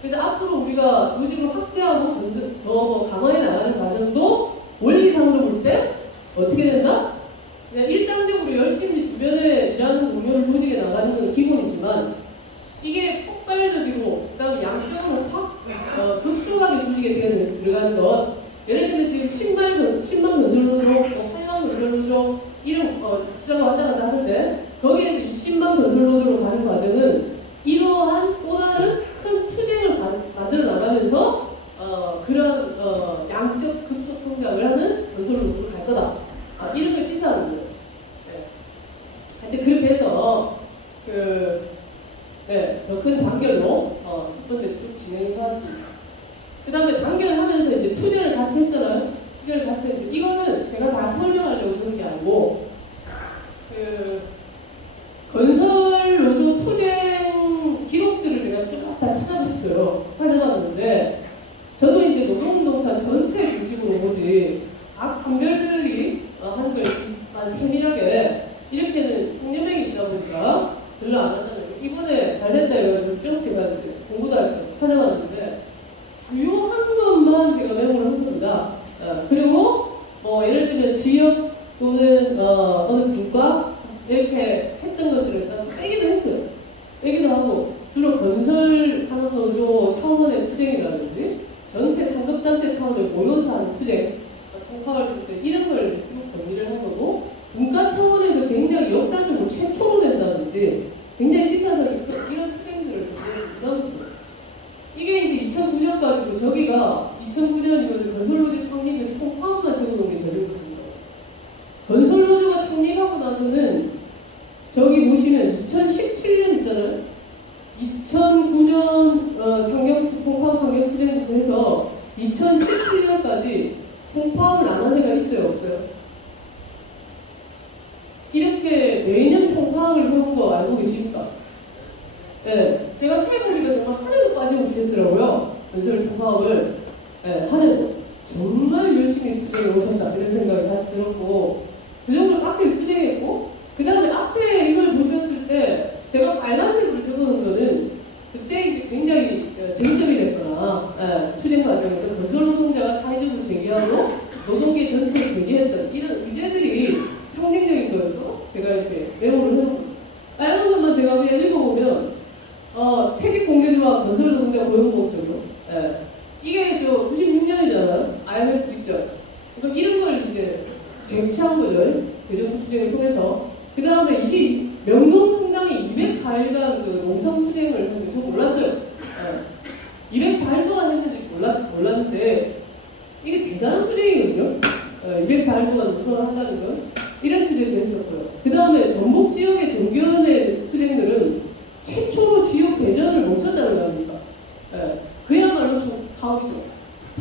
그래서 앞으로 우리가 조직을 확대하고 더 강화해 나가는 과정도 원리상으로 볼 때 어떻게 된다? 그냥 일상적으로 열심히 주변에 일하는 동료를 조직에 나가는 건 기본이지만 이게 폭발적이고 그다음에 양적으로 확 급속하게 조직에 들어가는 것 예를 들면 지금 10만 건설로조, 8만 건설로조 이런 숫자가 왔다 갔다 하는데 거기에서 20만 건설로조로 가는 과정은 이러한 또 다른 큰 투쟁을 만들어 나가면서 그런 양적 급속 성장을 하는 건설로조로 갈 거다. 이런 걸 시사하는 거예요. 네. 하여튼 그렇게 해서 더 큰 단결로 첫 번째 쭉 진행을 해왔습니다. 그 다음에 단결을 하면서 이제 투쟁을 같이 했잖아요. 투쟁을 같이 했죠. 이거는 제가 다 설명하려고 쓰는 게 아니고 건설 노조 투쟁 기록들을 제가 쭉 다 찾아봤어요. 찾아봤는데 저도 이제 노동운동사 전체 중심으로 보지 각 선별들이 하는 걸 세밀하게 이렇게는 총연맹이 있다 보니까 별로 안 하잖아요. 이번에 잘 됐다 해가지고 쭉 제가 공부도 할 때 찾아봤는데 주요한 것만 제가 메모를 한 겁니다. 그리고 예를 들면 지역 또는 어느 분과 이렇게 했던 것들을 빼기도 했어요. 빼기도 하고 주로 건설 산업노조 차원의 투쟁이라든지 전체 상급단체 차원의 모여서 하는 투쟁, 총파를 때 이런 걸 쭉 정리를 한 거고 문과 차원에서 굉장히 역사적으로 최초로 된다든지 굉장히 시사적인 이런 투쟁들을 정리해서 이게 이제 2009년까지고 저기가 2009년이면 건설노조 창립의 총파업만 적어놓은 게 저기거든요. 건설노조가 창립하고 나서는 저기 보시면 2017년 있잖아요. 2009년 총파업 상경투쟁부터 해서 2017년까지 총파업을 안 한 애가 있어요? 없어요? 이렇게 매년 총파업을 해본 거 알고 계십니까? 네, 제가 생각해보니까 정말 하나도 빠짐없이 했더라고요. 건설 총파업을 하나도 정말 열심히 투쟁해 오셨다 이런 생각이 다시 들었고 그 정도로 빡세게 투쟁했고 그 다음에 앞에 이걸 보셨을 때 제가 빨간색으로 적어놓은 거는 그때 이제 굉장히 쟁점이 됐거나 투쟁 과정에서 건설 노동자가 사회적으로 제기하고 노동계 전체에 제기했던 이런 의제들이 상징적인 거여서 제가 이렇게 메모를 해놓고 빨간 것만 제가 그냥 읽어보면 퇴직 공개조합 건설 노동자 고용보호법이요. 이게 96년이잖아요. IMF 직전. 그러니까 이런 걸 이제 쟁취한 거죠. 대전 투쟁을 통해서. 그 다음에 명동 성당이 204일간 그 농성 투쟁을 했는데 저 몰랐어요. 204일 동안 했는지 몰랐는데 이게 대단한 투쟁이거든요. 204일 동안 농성을 한다는 건 이런 투쟁도 했었고요. 그 다음에 전북 지역의 정견의 투쟁들은 최초로 지역 대전을 멈췄다는 거 아닙니까? 그야말로 파업이죠.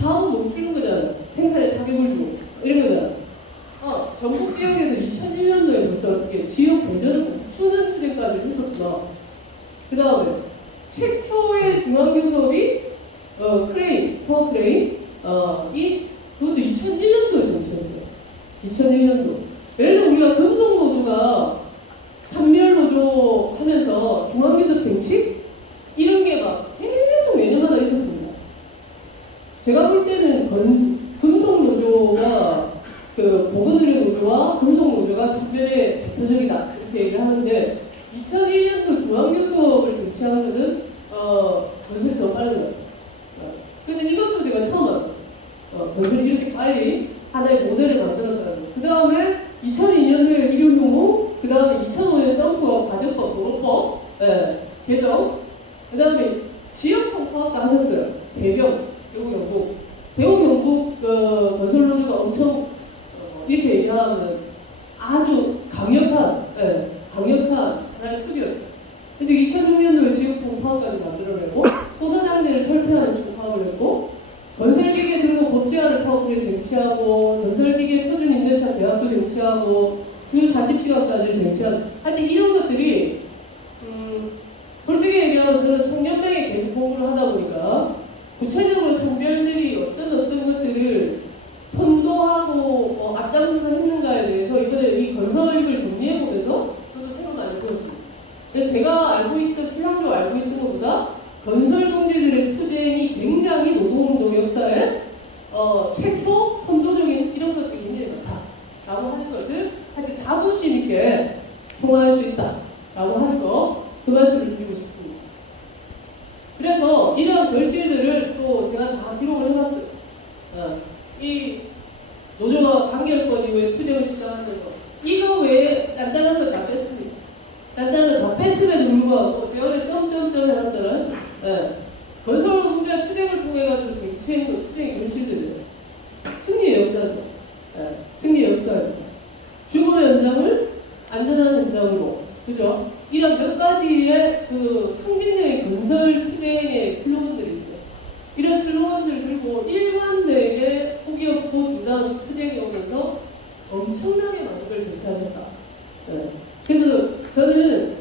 파업은 멈추는 거잖아요. 생산에 타격을 주고 이런 거잖아요. 전북 지역에서 2001년도에 벌써 이렇게 지역 대전을 멈추는 투쟁까지 했었구나. 그 다음에 최초의 중앙교섭이 크레인, 파워 크레인 그것도 2001년도에 정치했어요. 2001년도. 예를 들어 우리가 금속노조가 산멸노조 하면서 중앙교섭 정치? 이런 게 막 계속 매년마다 있었습니다. 제가 볼 때는 금속노조가 보건의료 노조와 금속노조가 선별의 대표적이다 이렇게 얘기를 하는데 2001년도 중앙교섭을 정치하는 것은 건설이 더 빠른 거예요. 그래서 이것도 제가 처음 알았어요. 건설이 이렇게 빨리 하나의 모델을 만들었다는 거. 그 다음에 2002년도에 일용휴무, 그 다음에 2005년 덤프와 가정법, 보호법 개정, 그 다음에 파악도 하셨어요. 대경, 대구 경북. 대구 경북 건설노조가 엄청 이렇게 얘기하면 아주 강력한, 강력한 하나의 투기였어요. 그래서 2006년도에 지역통파업까지 만들어내고 소사장제를 철폐하는 총파업을 했고 건설기계 등록 법제화를 파업에 쟁취하고 건설기계 표준 인내차 대학도 쟁취하고 주 40시간까지를 쟁취하는 하여튼 이런 것들이 솔직히 얘기하면 저는 청년회에 계속 공부를 하다 보니까 구체적으로 선별들이 어떤 것들을 선도하고 앞장서서 했는가에 대해서 이번에 이 건설을 정리해보면서 저도 새로 많이 들었습니다. 제가 알고 있던, 필랑교 알고 있던 것보다 건설 동지들의 투쟁이 굉장히 노동운동 역사에 최초 선도적인 이런 것들이 굉장히 많다라고 하는 것을 아주 자부심 있게 통화할 수 있다라고 하는 거, 그 말씀을 드리고 싶습니다. 그래서 이러한 결실들을 또 제가 다 기록을 해놨어요. 이 노조가 강결권 이후에 투쟁을 시작하면서 이거 외에 짠짠한 거 다 뺐습니다. 짠짠을 다 뺐음에도 불구하고 대열에 점점점 해놨잖아요. 건설 노동자 투쟁을 통해가지고 쟁취한 거, 투쟁의 결실들이에요. 승리의 역사죠. 승리의 역사입니다. 죽음의 현장을 안전한 현장으로, 그죠? 이런 몇 가지의 그 상징적인 건설 투쟁의 슬로건들이 있어요. 이런 슬로건들을 들고 일관되게 포기 없고 중단 투쟁이 오면서 엄청나게 많은 걸 쟁취하셨다. 그래서 저는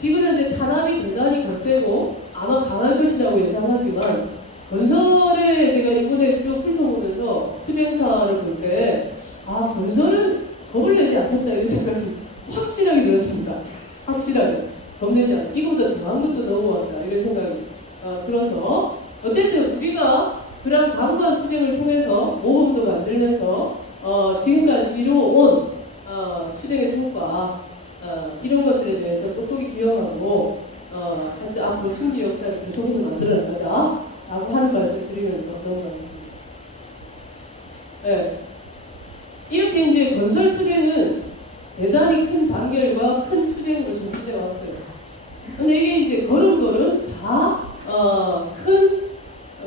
지금 현재 탄압이 대단히 거세고 아마 강할 것이라고 예상하지만 건설에 제가 이번에 쭉 훑어보면서 투쟁사를 볼 때 건설은 겁을 내지 않겠다 이런 생각이 확실하게 들었습니다. 확실하게 겁내지 않고 이거보다 더한 것도 넘어왔다 이런 생각이 들어서 어쨌든 우리가 그런 강한 투쟁을 통해서 모범도 만들면서 지금까지 이루어온 투쟁의 성과 이런 것들에 대해서 똑똑히 기억하고 하여튼 앞으로 승리 역사를 계속해서 만들어나가자 라고 하는 말씀을 드리면서 넘어가겠습니다. 이렇게 이제 건설 투쟁은 대단히 큰 단결과 큰 투쟁으로 전개되어 왔어요. 근데 이게 이제 걸음걸음 다 큰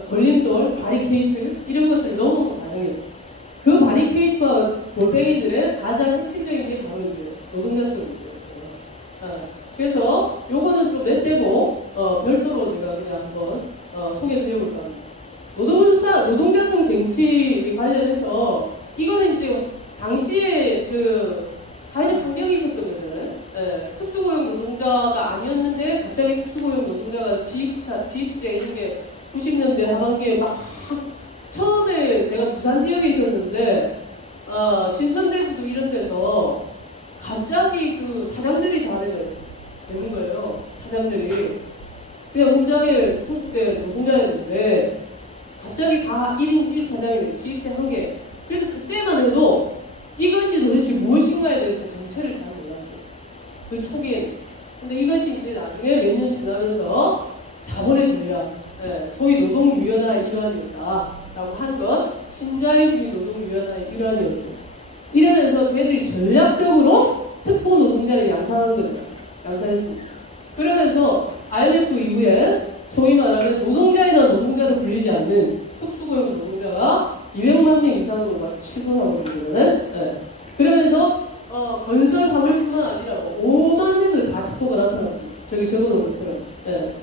걸림돌, 바리케이트 이런 것들 넘어온 과정이에요. 그 바리케이트와 골뱅이들의 가장 핵심적인 게 바로 이제 노동자성이죠. 그래서 요거는 좀 냈대고 별도로 제가 그냥 한번 소개해드려볼까 합니다. 노동자성 쟁취 관련해서 이거는 이제 당시에 그 사회적 환경이 있었던 거잖아요. 특수고용 노동자가 아니었는데 갑자기 특수고용 노동자가 지입제 이런 게 90년대 하반기에 막 처음에 제가 부산 지역에 있었는데 신선대구도 이런 데서 갑자기 그 사장들이 다 되는 거예요. 사장들이 그냥 공장에 소속된 노동자였는데 갑자기 다 1인 1사장이 지입제 한 개. 그래서 그때만 해도 이것이 도대체 무엇인가에 대해서 정체를 잘 몰랐어요. 그 초기에는. 근데 이것이 이제 나중에 몇 년 지나면서 자본의 전략, 소위 노동유연화의 일환이었다라고 한 것, 신자유주의 노동유연화의 일환이었어요. 이러면서 쟤들이 전략적으로 특보 노동자를 양산하는 겁니다. 양산했습니다. 그러면서 IMF 이후에 소위 말하는 노동자이나 노동자로 불리지 않는 특수고용 노동자가 200만 명 이상으로 막 취소하고 있는 그러면서 건설 화물뿐만 아니라 5만 명을 다 특보가 나타났습니다. 저기 적어놓은 것처럼.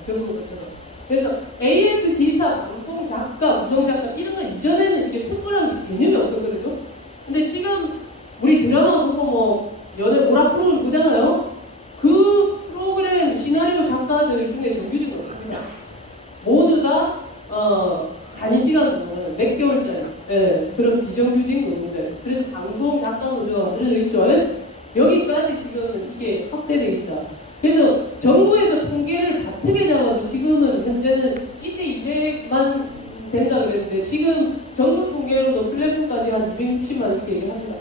적어놓은 것처럼. 그래서 AS, D사, 방송 작가, 구성 작가 이런 건 이전에는 이게 특보라는 개념이 없었거든요. 근데 지금 우리 드라마 보고 뭐 연애 오락 프로그램 보잖아요. 그 프로그램 시나리오 작가들 중에 정규직으로 합니다. 모두가 단시간 동안 몇 개월짜리 그런 비정규직 노동들. 그래서 방송 작가 노조가 만들어져 있죠. 여기까지 지금 이게 확대되어 있다. 그래서 정부에서 통계를 다트게 잡아도 지금은 현재는 이때 200만 된다 그랬는데 지금 정부 통계로도 플랫폼까지 한 260만 이렇게 얘기합니다.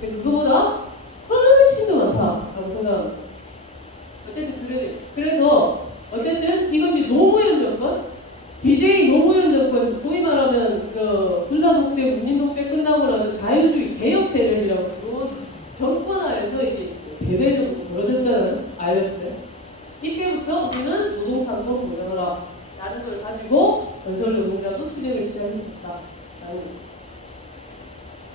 근데 그거보다 훨씬 더 많다라고 생각합니다. 어쨌든 그래서 어쨌든 이것이 노무현 정권, DJ 노무현 정권, 소위 말하면 그 군사독재, 국민독재 끝나고 나서 자유주의 개혁 세력이라고 부르는 정권하에서 이게 대대적으로 벌어졌잖아요. IMF 때. 이때부터 우리는 노동산업을 보여라. 다른 걸 가지고 건설 노동자도 투쟁을 시작했었다.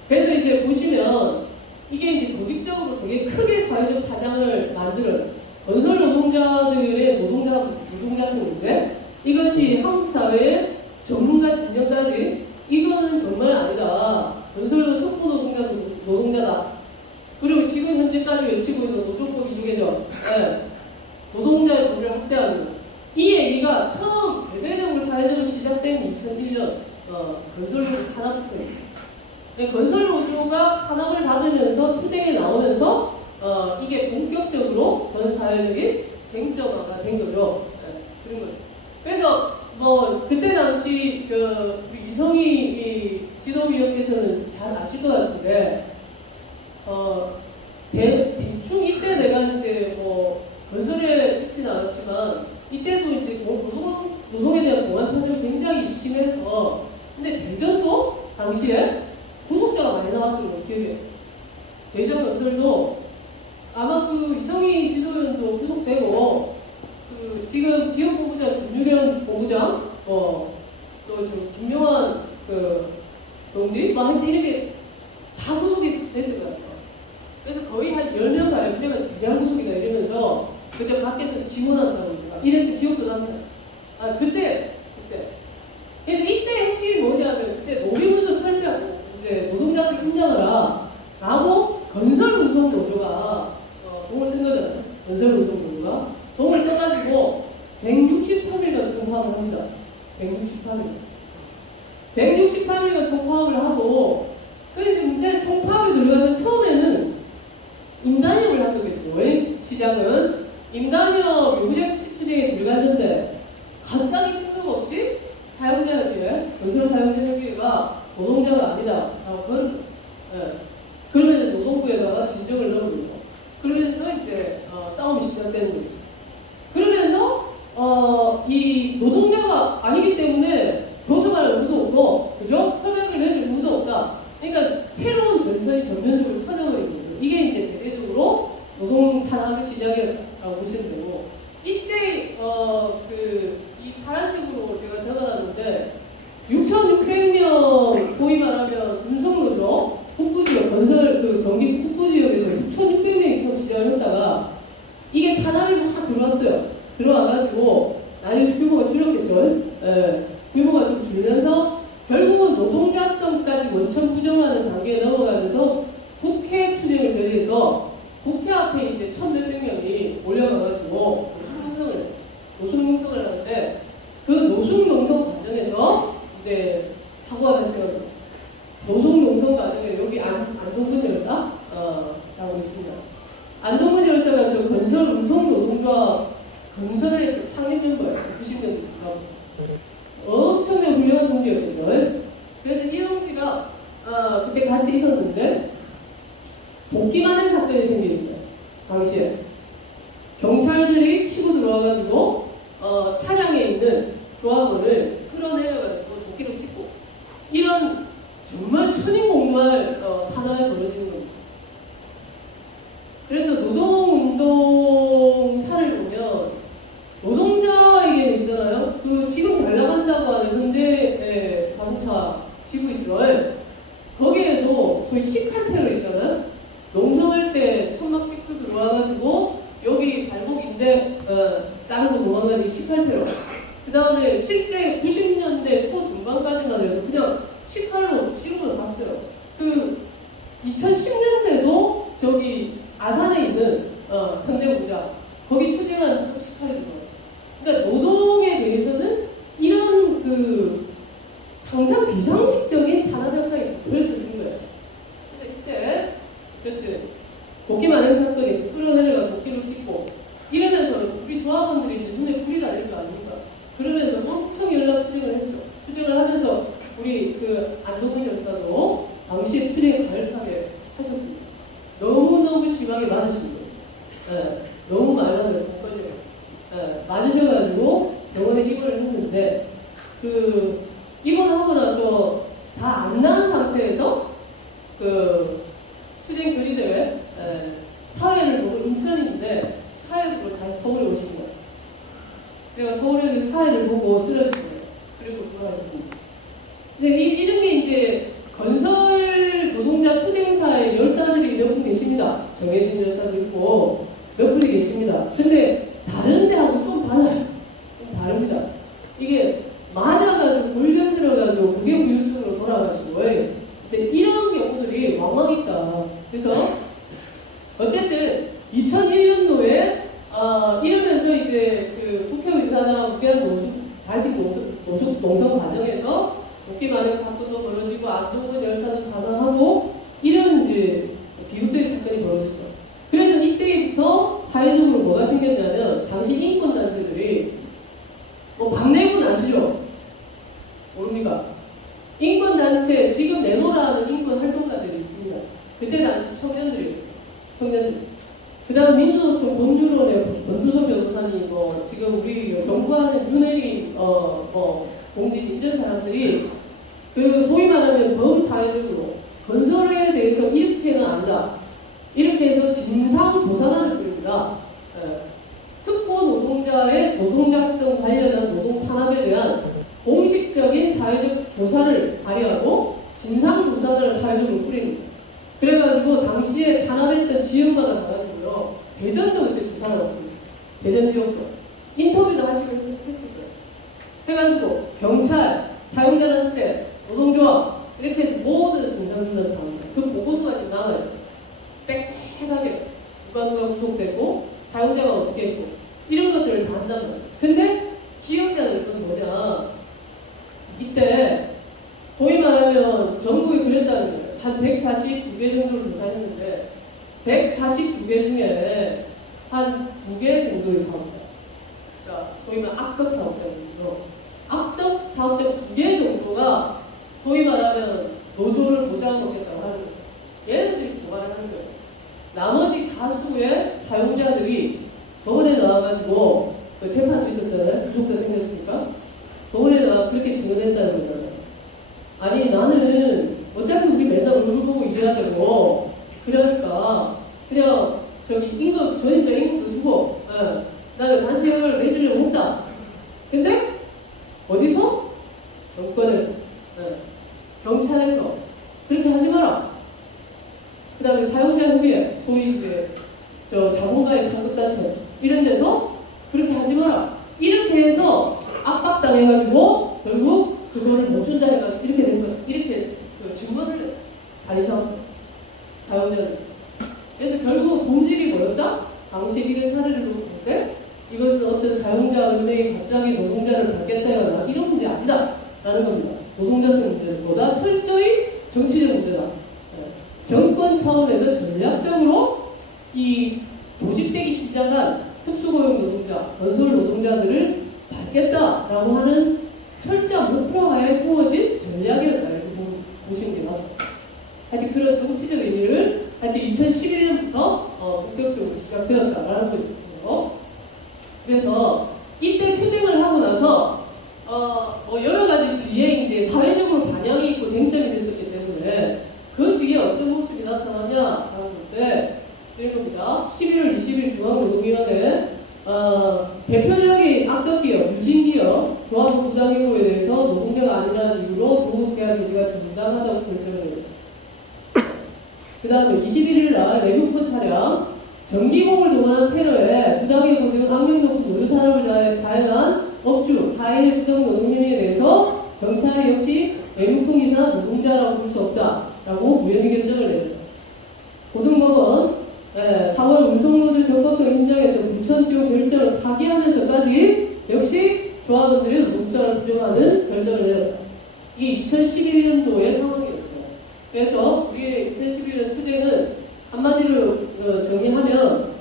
그래서 이제 보시면 이게 이제 조직적으로 되게 크게 사회적 파장을 만드는 건설 노동자들의 노동자성인데 이것이 한국 사회의 전문가 진정까지 이거는 정말 아니다. 건설 특보 노동자다. 그리고 지금 현재까지 외치고 있는 노조법이 중에죠. 네. 노동자의 권리를 확대하는 이 얘기가 처음 대대적으로 사회적으로 시작된 2001년 건설노조 탄압부터입니다. 건설노조가 탄압을 받으면서 투쟁에 나오면서 이게 본격적으로 전 사회적인 쟁점화가 된 거죠. 네. 그런 거죠. 그래서 뭐 그때 당시 우리 이성희 지도위원께서는 잘 아실 것 같은데 대충 이때 내가 이제 뭐 건설에 그치는 않았지만 이때도 이제 노동에 대한 공안 편견이 굉장히 심해서 근데 대전도 당시에 구속자가 많이 나왔던 거 기억해요. 대전 건설도 아마 그 이성희 지도위원도 구속되고 그 지금 지역본부장 김유련 본부장 또 김용환 동지 뭐 하여튼 이렇게 다 구속이 됐을 것 같아요. 그래서 거의 한 10명 가요. 그러면 대량 구속이다 이러면서 그때 밖에서 지원한다고 이랬던 기억도 납니다. 그때. 그래서 이때 핵심이 뭐냐면 그때 노비문서 철폐하고 이제 노동자들 인정하라 라고 건설운송노조가 동을 뜬 거잖아요. 건설운송노조가 동을 떠가지고 163일간 통화를 합니다. 163일간 통화를 하고 그래서 문제는 통파업에 들어가서 처음에는 임단협을 한 거겠죠. 시작은 임단협 요구적 투쟁에 들어갔는데 갑자기 뜬금없이 사용자협의회, 건설 사용자협의회가 노동자가 아니다 라고 그런 그러면서 노동부에다가 진정을 넣어버리고 그러면서 이제 싸움이 시작되는 거죠. 그러면서 이 노동자가 아니기 때문에 교섭할 의무도 없고 그죠? 협약을 맺을 의무도 없다. 그러니까 새로운 전선이 전면적으로 찾아버린 거죠. 이게 이제 대대적으로 노동 탄압의 시작이라고 보시면 되고 이때 이 파란색으로 제가 적어놨는데 6,600명 소위 말하면 음성노조 북부지역 건설 경기 북부지역에서 6,600명이 처음 시작을 했다가 이게 탄압이 막 들어왔어요. 들어와가지고 나중에 규모가 줄였겠죠. 규모가 좀 줄면서 결국은 노동자성까지 원천 부정하는 단계에 넘어가면서 국회 투쟁을 벌여서 국회 앞에 이제 1,몇백 명이 올려가가지고 노숙 농성을 하는데 그 노숙 농성 과정에서 이제 사고가 발생합니다. 노숙 농성 과정에 여기 안동근 열사라고 있습니다. 안동근 열사가 저 건설 운송 노동조합 건설의 창립 멤버예요. 90년대부터. 엄청나게 훌륭한 동지였거든요. 그래서 이 동지가 그때 같이 있었는데 도끼맞는 사건이 생깁니다. 당시에 경찰들이 치고 들어와가지고 차량에 있는 조합원을 끌어내려가지고 도끼로 찍고 이런 정말 천인공노할 탄압이 벌어지는 겁니다. 그래서 노동운동사를 보면 노동자에게 있잖아요. 지금 잘 나간다고 하는 현대 자동차 지구 있죠. 거기에도 거의 식칼테러 있잖아요. 농성할 때 천막 찍고 들어와가지고 여기 발목인데 자르고 도망가는 식칼테러. 그 다음에 실제 90년대 초중반까지만 해도 그냥 식칼로 찌르고 갔어요. 2010년대도 저기 아산에 있는 현대공장 거기 투쟁한 식칼이 들어와요. 그러니까 노동에 대해서는 이런 상상 비상식적인 탄압 현상이 벌어지는 거예요. 근데 그때 어쨌든 도끼 만행 사건이 끌어내려가 도끼로 찍고 이러면서 우리 조합원들이 이제 눈에 불이 달릴 거 아닙니까? 그러면서 엄청 연락 투쟁을 했죠. 투쟁을 하면서 우리 안동근 열사도 당시에 투쟁에 가열차게 하셨습니다. 너무너무 심하게 맞으신 거예요. 너무 많이 맞아요. 맞으셔가지고 병원에 입원을 했는데 입원하고 나서 다 안 나은 상태에서 투쟁 결의대회 사회를 보고 인천인데 사회로 다시 서울에 오신 거예요. 내가 서울에서 사연을 보고 쓰러진 거예요. 그리고 돌아가셨습니다. 이제 이런 게 이제 건설 노동자 투쟁사의 열사들이 몇 분 계십니다. 정해진 열사도 있고 몇 분이 계십니다. 근데 다른 데하고 좀 달라요. 좀 다릅니다. 이게 맞아가지고 골병 들어가지고 그게 후유증으로 돌아가시고 이제 이런 경우들이 왕왕 있다. 그래서 어쨌든 2001년도에 이러면서 이제 그 국회의사나 국회의원 다시 농성 과정에서 복귀 마련 사건도 벌어지고 안동군 열사도 사망하고 이런 이제 비극적인 사건이 벌어졌죠. 그래서 이때부터 사회적으로 뭐가 생겼냐면 당시 인권단체들이 뭐 박내군 아시죠? 모릅니까? 인권단체 지금 내노라는 인권활동가들이 있습니다. 그때 당시 청년들. 그 다음 민주노총 본주론의 권두석 변호사님, 지금 우리 정부하는 윤혜리, 공진 이런 사람들이 그 소위 말하면 범사회적으로 건설에 대해서 이렇게는 아니다. 이렇게 해서 진상조사단을 꾸립니다. 특보 노동자의 노동자성 관련한 노동 탄압에 대한 공식적인 사회적 조사를 발휘하고 진상조사단을 사회적으로 꾸립니다. 그래가지고 당시에 탄압했던 지역마다 가가지고요. 대전도 그때 조사를 했습니다. 대전 지역도. 인터뷰도 하시고 했을 거예요. 해가지고 경찰, 사용자단체, 노동조합 이렇게 해서 모든 진상조사를 합니다. 그 보고서가 지금 나와요. 빽빽하게 누가 구속됐고 사용자가 어떻게 했고 이런 것들을 다 한단 말이에요. 근데 기억자들은 뭐냐 이때 소위 말하면 전국에 그랬다는 거예요. 한 142개 정도를 조사했는데 142개 중에 한 2개 정도의 사업자, 그러니까 소위 말하면 악덕 사업자들이죠. 악덕 사업자 2개 정도가 소위 말하면 노조를 보장하겠다고 하는 거예요. 얘네들이 고발을 하는 거예요. 나머지 다수의 사용자들이 법원에 나와가지고 그 재판도 있었잖아요. 구속자 생겼으니까 법원에 나와 그렇게 증언했다는 거잖아요. 아니 나는 어차피 우리 맨날 얼굴 보고 일해야 되고 그러니까 그냥 저기 임금 전임자 임금도 주고 나는 단식을 내주려고 했다. 근데 어디서? 정권에서 경찰에서 그렇게 하지 마라. 그 다음에 사용자 협의회 소위 이제 자본가의 상급단체 이런 데서 그렇게 하지 마라. 이렇게 해서 압박당해가지고 결국 그거를 못 준다 해가지고 이렇게 된 거야. 이렇게 증언을 발휘하죠. 사용자들. 그래서 결국 본질이 뭐였다? 당시 이런 사례를 볼 때 이것은 어떤 사용자 은행이 갑자기 노동자를 받겠다거나 이런 문제 아니다. 라는 겁니다. 노동자성 문제보다 철저히 정치적 문제다. 정권 차원에서 전략적으로 이 조직되기 시작한 특수고용 노동자, 건설 노동자들을 받겠다라고 하는 철저한 목표하에 세워진 전략이라고 보시는 게 맞죠. 하여튼 그런 정치적 의미를 하여튼 2011년부터 본격적으로 시작되었다라는 거죠. 그래서 이때 투쟁을 하고 나서 여러 가지 뒤에 이제 사회적으로 반영이 있고 쟁점이 됐었기 때문에 그 뒤에 어떤 모습이 나타나냐 하는 건데 이런 겁니다. 11월 20일 중앙노동위원회 대표적인 악덕기업, 유진기업, 조합 부당해고에 대해서 노동자가 아니라는 이유로 조국계약 유지가 정당하다고 결정을 했습니다. 그 다음에 21일 날 레뷰폰 차량 전기공을 동원한 테러에 부당해고 등 악명높은 노조 탄압을 자행한 업주 4인의 부당노동혐의에 대해서 경찰이 역시 레뷰폰 기사 노동자라고 볼 수 없다라고 무혐의 결정을 내렸다. 고등법원 4월 운송노조 적법성 인정했던 부천지원 결정을 파기하면서까지 역시 조합원들이 노동자를 부정하는 결정을 내렸다. 이게 2011년도의 상황이었어요. 그래서 우리의 2011년 투쟁은 한마디로 정의하면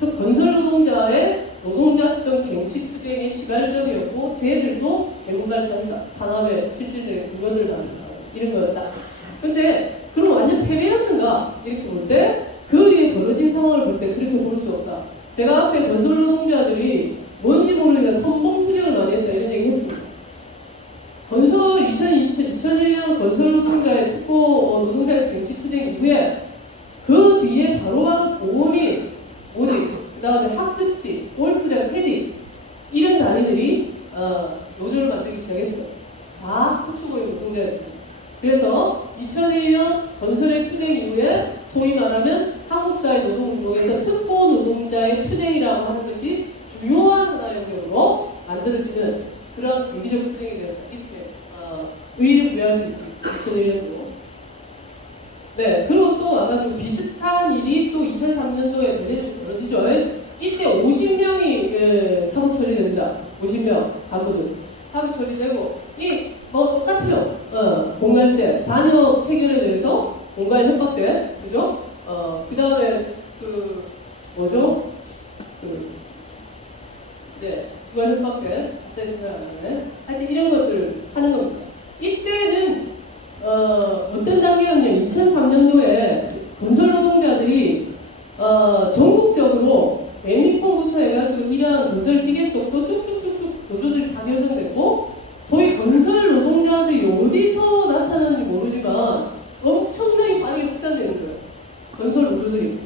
건설 노동자의 노동자성 정치 투쟁이 시발점이었고 쟤들도 대문발산이다. 탄압의 실질적인 근거를 갖는다. 이런 거였다. 근데 그럼 완전 패배였는가? 이렇게 볼 때 그 위에 벌어진 상황을 볼 때 그렇게 볼 수 없다. 제가 앞에 건설 노동자들이 뭔지 모르니까 선봉 투쟁을 많이 했다 이런 얘기 했습니다. 건설 2001년 건설 노동자의 특고 노동자의 정치 투쟁 이후에 그 뒤에 바로바로 보험이 모집, 그 다음에 학습지, 골프장 크레딧 노동자 50명 가구들 파기 처리되고 이 뭐 똑같아요. 공갈제, 단역 체결에 대해서 공갈 협박제, 그죠? 그 다음에 그 뭐죠? 공갈 협박제, 하여튼 이런 것들을 하는 겁니다. 이때는 어떤 단계였냐면 2003년도에 건설 노동자들이 전국적으로 애니폰부터 해가지고 이러한 건설 기계 쪽도 쭉쭉쭉쭉 노조들이 다 결성됐고 거의 건설 노동자들이 어디서 나타나는지 모르지만 엄청나게 빠르게 확산되는 거예요. 건설 노조들이.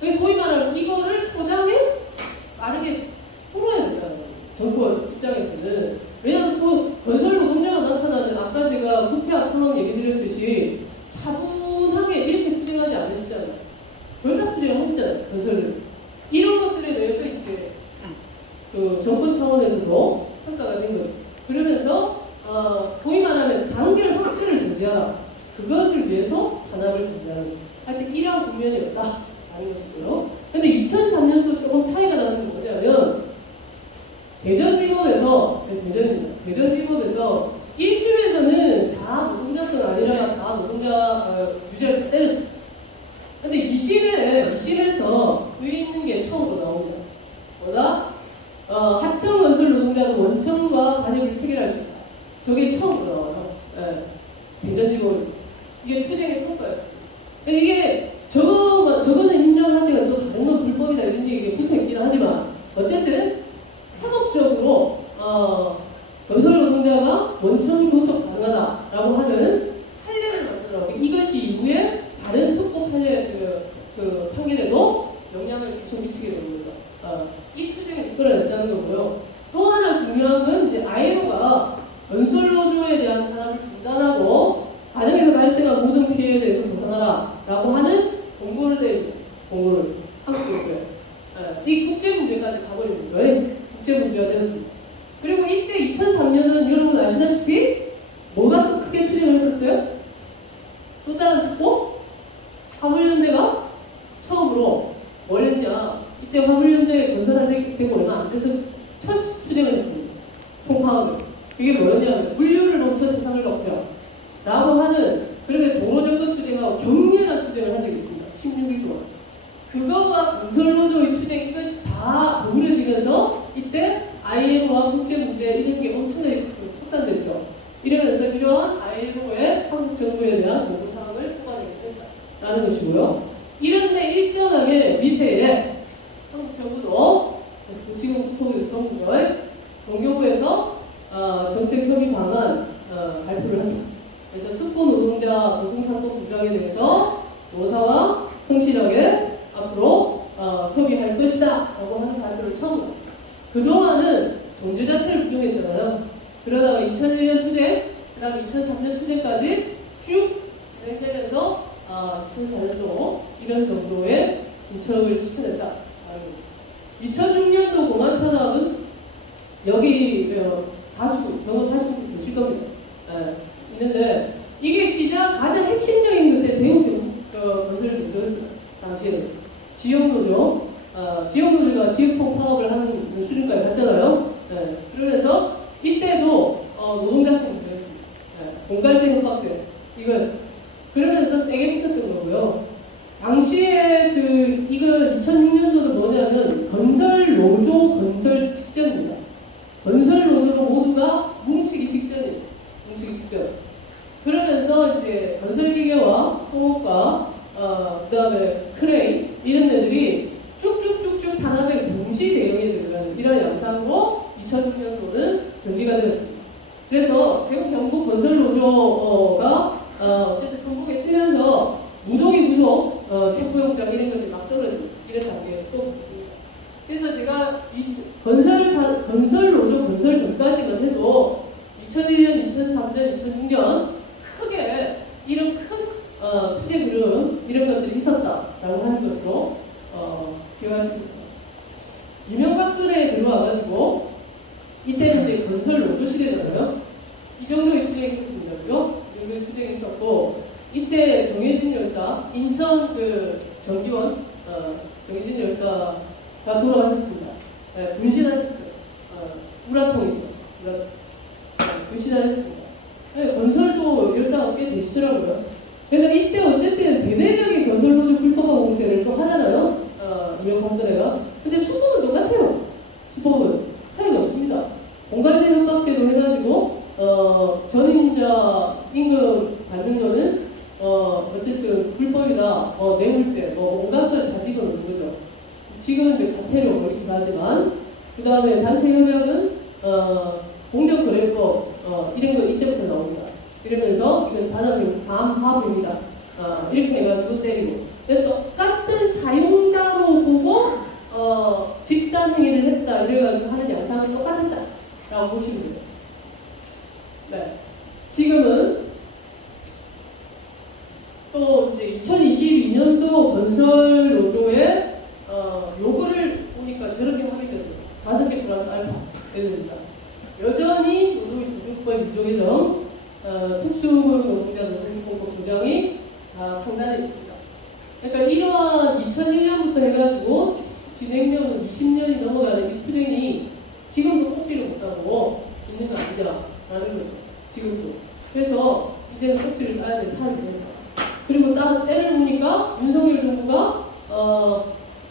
그래서 소위 말하는 이거를 초장에 빠르게 풀어야 된다는 거예요. 정권 입장에서는. 왜냐하면 또 건설 노동자가 나타나면 아까 제가 국회 앞서서 얘기 드렸듯이 차분하게 이렇게 투쟁하지 않으시잖아요. 결사 투쟁하시잖아요. 건설을. 이런 것들에 대해서 이제 그 정권 차원에서도 평가가 된 거예요. 그러면서 소위 말하면 단결 확대를 전제하라. 그것을 위해서 단합을 전제하는 거예요. 하여튼 이러한 국면이었다라는 것이고요. 근데 2003년도 조금 차이가 나는 게 뭐냐면 대전지법에서 1심에서는 다 노동자권 아니라 다 노동자 유죄를 때렸어요. 근데 2심에서 의의 있는 게 처음으로 나옵니다. 뭐다? 하청 건설 노동자도 원청과 간접을 체결할 수 있다. 저게 처음으로 나와요. 대전지법 이게 투쟁의 성과예요. 이게 저거는 인정하지만 또 다른 건 불법이다 이런 얘기가 붙어있긴 하지만 어쨌든 상업적으로 건설 노동자가 원천 교섭 가능하다라고 하는 판례를 만들어 이것이 이후에 다른 특고 판례 그 판결에도 영향을 계속 미치게 됩니다. 이 투쟁을 이끌어냈다는 거고요. 또 하나 중요한 건 이제 ILO가 건설 노조에 대한 탄압을 중단하고 가정에서 발생한 모든 피해에 대해서 보상하라라고 하는 공고를 내립니다. 공고를 한국교회. 이 국제 문제까지 가버리는 거예요. 국제 문제가 되었습니다. 그리고 이때 2003년은 여러분 아시다시피 뭐가 또 크게 투쟁을 했었어요? 또 다른 특보? 화물연대가 처음으로 뭘 했냐? 이때 화물연대 건설되고 얼마 안 돼서 첫 투쟁을 했습니다. 총파업을. 이게 뭐였냐면 물류를 멈춰 세상을 먹자 라고 하는 그렇게 도로정권 투쟁하고 격렬한 투쟁을 한 적이 있습니다. 16일 동안. 그거와 건설노조의 투쟁 이것이 다 어우러지면서 이때 ILO와 국제문제 이런 게 엄청나게 확산됐죠. 이러면서 이러한 ILO의 한국 정부에 대한 보고 사항을 뽑아내게 된다라는 것이고요. 이런데 일정하게 미세에 한국 정부도 지금 정교부에서 정책 협의 방안 발표를 합니다. 그래서 특보 노동자 노동산법 부장에 대해서 노사와 성실하게 앞으로 협의할 것이다 라고 하는 발표를 처음 합니다. 그동안은 경제 자체를 부정했잖아요. 그러다가 2001년 투쟁, 그 다음에 2003년 투쟁까지 쭉 진행되면서 2004년도 이런 정도의 진척을 시켜냈다. 2006년도 공안 탄압은 여기 다수 경험하신 분 계실 겁니다. 있는데 이게 시장 가장 핵심적인 건데 대우 건설 노조였어요. 당시에는 지역노조, 지역노조가 지역통 파업을 하는 수준까지 갔잖아요. 그러면서 이때도 노동자성 문제였습니다. 공갈제 협박제 이거였어요. 그러면서 세게 붙였던 거고요. 당시에 이거 2006년도도 뭐냐면 건설 노조 건설 직전입니다. 건설 노조로 모두가 뭉치기 직전이에요. 뭉치기 직전. 그러면서 이제 건설기계와 토목과 그 다음에 크레인 이런 애들이 쭉쭉쭉쭉 단합에 동시 대응이 들어가는 이런 양상으로 2006년도는 전개가 되었습니다. 그래서 대구 경북 건설노조가 어쨌든 성공에 뜨면서 무동의 구속, 체포영장 이런 것들이 막 떨어지고 이런 단계에 또 있습니다. 그래서 제가 건설노조 건설 전까지만 해도 2001년, 2003년, 2006년 크게 이런 큰 투쟁 흐름 이런 것들이 있었다라고 하는 것으로 기억하십니다. 이명박근혜에 들어와가지고 이때는 이제 건설 노조 시대잖아요. 이 정도의 투쟁이 있었습니다. 그죠? 이 정도의 투쟁이 있었고 이때 정혜진 열사 인천 정지원 정혜진 열사가 돌아가셨습니다. 분신하셨어요. 우라통이죠. 불신하셨습니다. 건설도 열사가 꽤 되시더라고요. 그래서 이때 어쨌든 대대적인 건설노조 불법화 공세를 또 하잖아요. 임명박근혜가. 근데 수법은 똑같아요. 수법은 차이가 없습니다. 공간제 협박제로 해가지고 전임자 임금 받는 거는 어쨌든 불법이다. 뇌물죄, 온갖 걸 다 집어넣는 거죠. 지금은 이제 과태료 걸리긴 하지만 그 다음에 단체 협약은 공정거래법 이런 거 이때부터 나옵니다. 이러면서 이건 반합입니다. 이렇게 해가지고 때리고. 근데 똑같은 사용자로 보고 집단 행위를 했다 이래가지고 하는 양상은 똑같았다라고 보시면 돼요. 네. 지금은 또 이제 2022년도 건설 노조의 요구를 보니까 저렇게 하게 되더라고요. 5개 플러스 알파 됩니다. 여전히 노동법 유조 개정 특수고용 노동자 노동공법 조정이 상단에 있습니다. 그러니까 이러한 2001년부터 해가지고 진행되는 20년이 넘어가는 이 투쟁이 지금도 꼭지를 못하고 있는 거 아니냐라는 거죠. 지금도. 그래서 이제는 꼭지를 따야 될 판이 됩니다. 그리고 때를 보니까 윤석열 정부가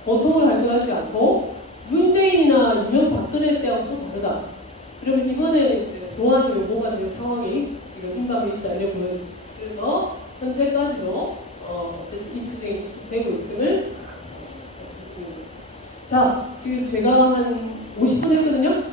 보통을 할 것 같지 않고 문재인이나 이명박근혜 때하고 또 다르다. 그러면 이번에 도와줄 요구가 될 상황이 지금 임박해 있다 이렇게 보여집니다. 그래서 현재까지도 이 투쟁이 되고 있음을. 자, 지금 제가 한 50분 했거든요.